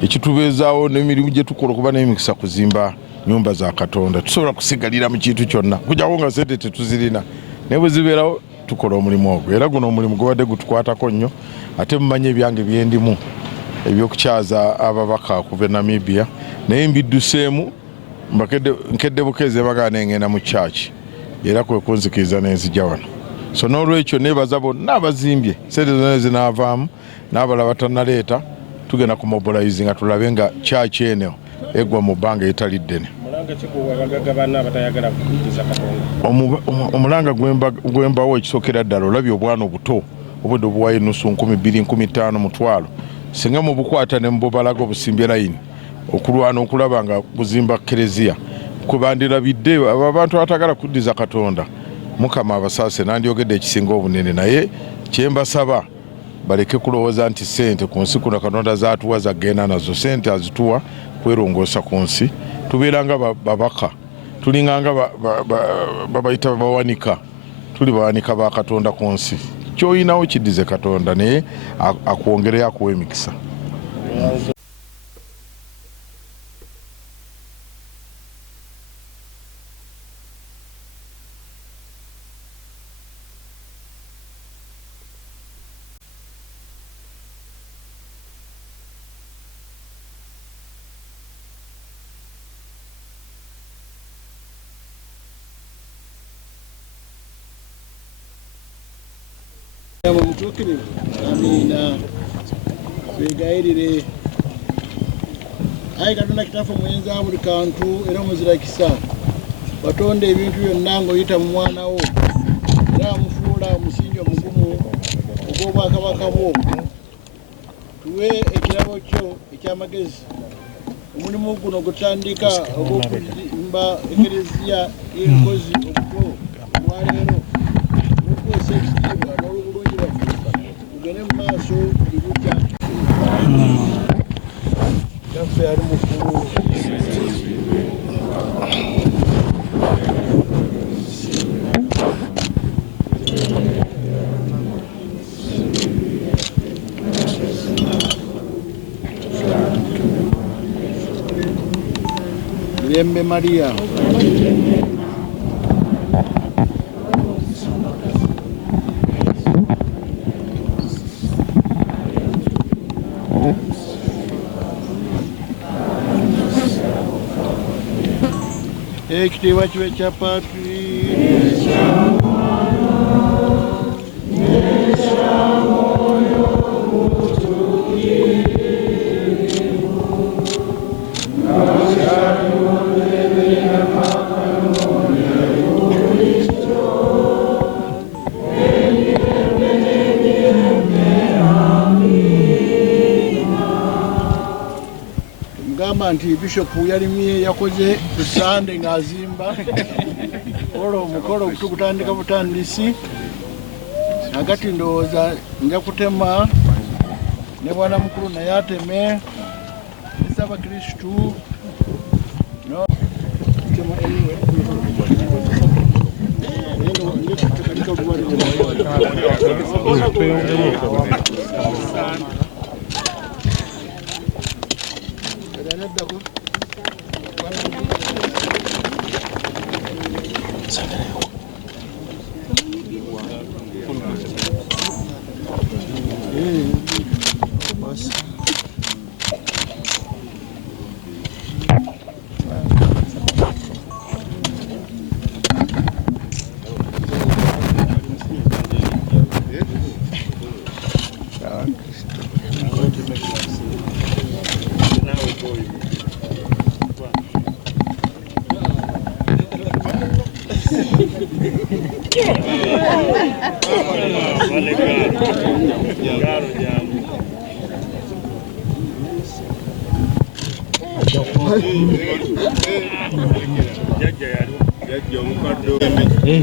ekitubeezaawo n'emirimu gye tukola okuba n'emikisa kuzimba nnyumba za Katonda. Tusobola kusigalira mu kintu kyonna kujjawo nga sente tetuzirina naye bwe zibeerawo tukola omulimu ogwo, era guno omulimu gubadde gutukwatako nnyo. Ate mumanyi ebyange byendimu ebyokukyaza ababaka okuva e Namibia, naye mbidduseemu nkedde bukeeze bagaana engenda mu kyaki era kwe kunzikiriza n'enzija wano. So n'olwekyo neebaza bonna abazimbye sente zonna zinaavaamu n'abalala batannaleeta, tugenda ku mobilize nga tulabe nga kyaki eno eggwa mu bbanga eritali ddene. Omulanga gwembawo ekisookera ddala olabye obwana obuto obudde obuwayo ennusu 2,000, 15,000 mutwalo. Singa mu bukwata ne mububalaga obusimbye layini okulwana okulaba nga buzimba Kerezia kwe bandirabidde abantu abatagala kuddiza Katonda. Mukama abasaase nandyogedde ekisinga obunene, naye kyembasaba baleke kulowooza nti sente ku nsi kuno Katonda zaatuwa zagenda nazo. Sente azituwa kwerongoosa ku nsi. Tubeera nga babaka, tulinganga babayita bawanika, tuli bawanika ba Katonda ku nsi. Ky'olinawo kiddize Katonda naye akwongereyo akuwa emikisa. Mutuukirivu. Amiina. Twegayirire. Ayi Katonda kitaffe muyinza wa buli kantu era omuzirakisa. Watonda ebintu byonna ng'oyita mu mwana wo era amufuula omusingi omugumu ogw'obwakabaka bwo. Tuwe ekirabo kyo eky'amagezi omulimu guno gutandika ogw'okuzimba Ekerezia y'enkozi obuto olwaleero n'okwesa ekitiibwa n'olw'obulungi bwaffe tugende mu maaso bibujja kyaffe ali mukulu. Mirembe Maria. Ekitiibwa kibe kya Patri. Nti Bishop yalimye yakoze ku Sande ng'azimba olwo omukolo tugutandika butandisi agati ndowooza nja kutema ne bwana mukulu naye ateme esaba Kristu no tema anyway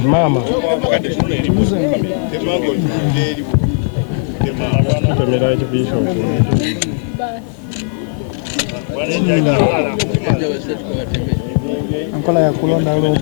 Mama. Ankola ya kulonda lo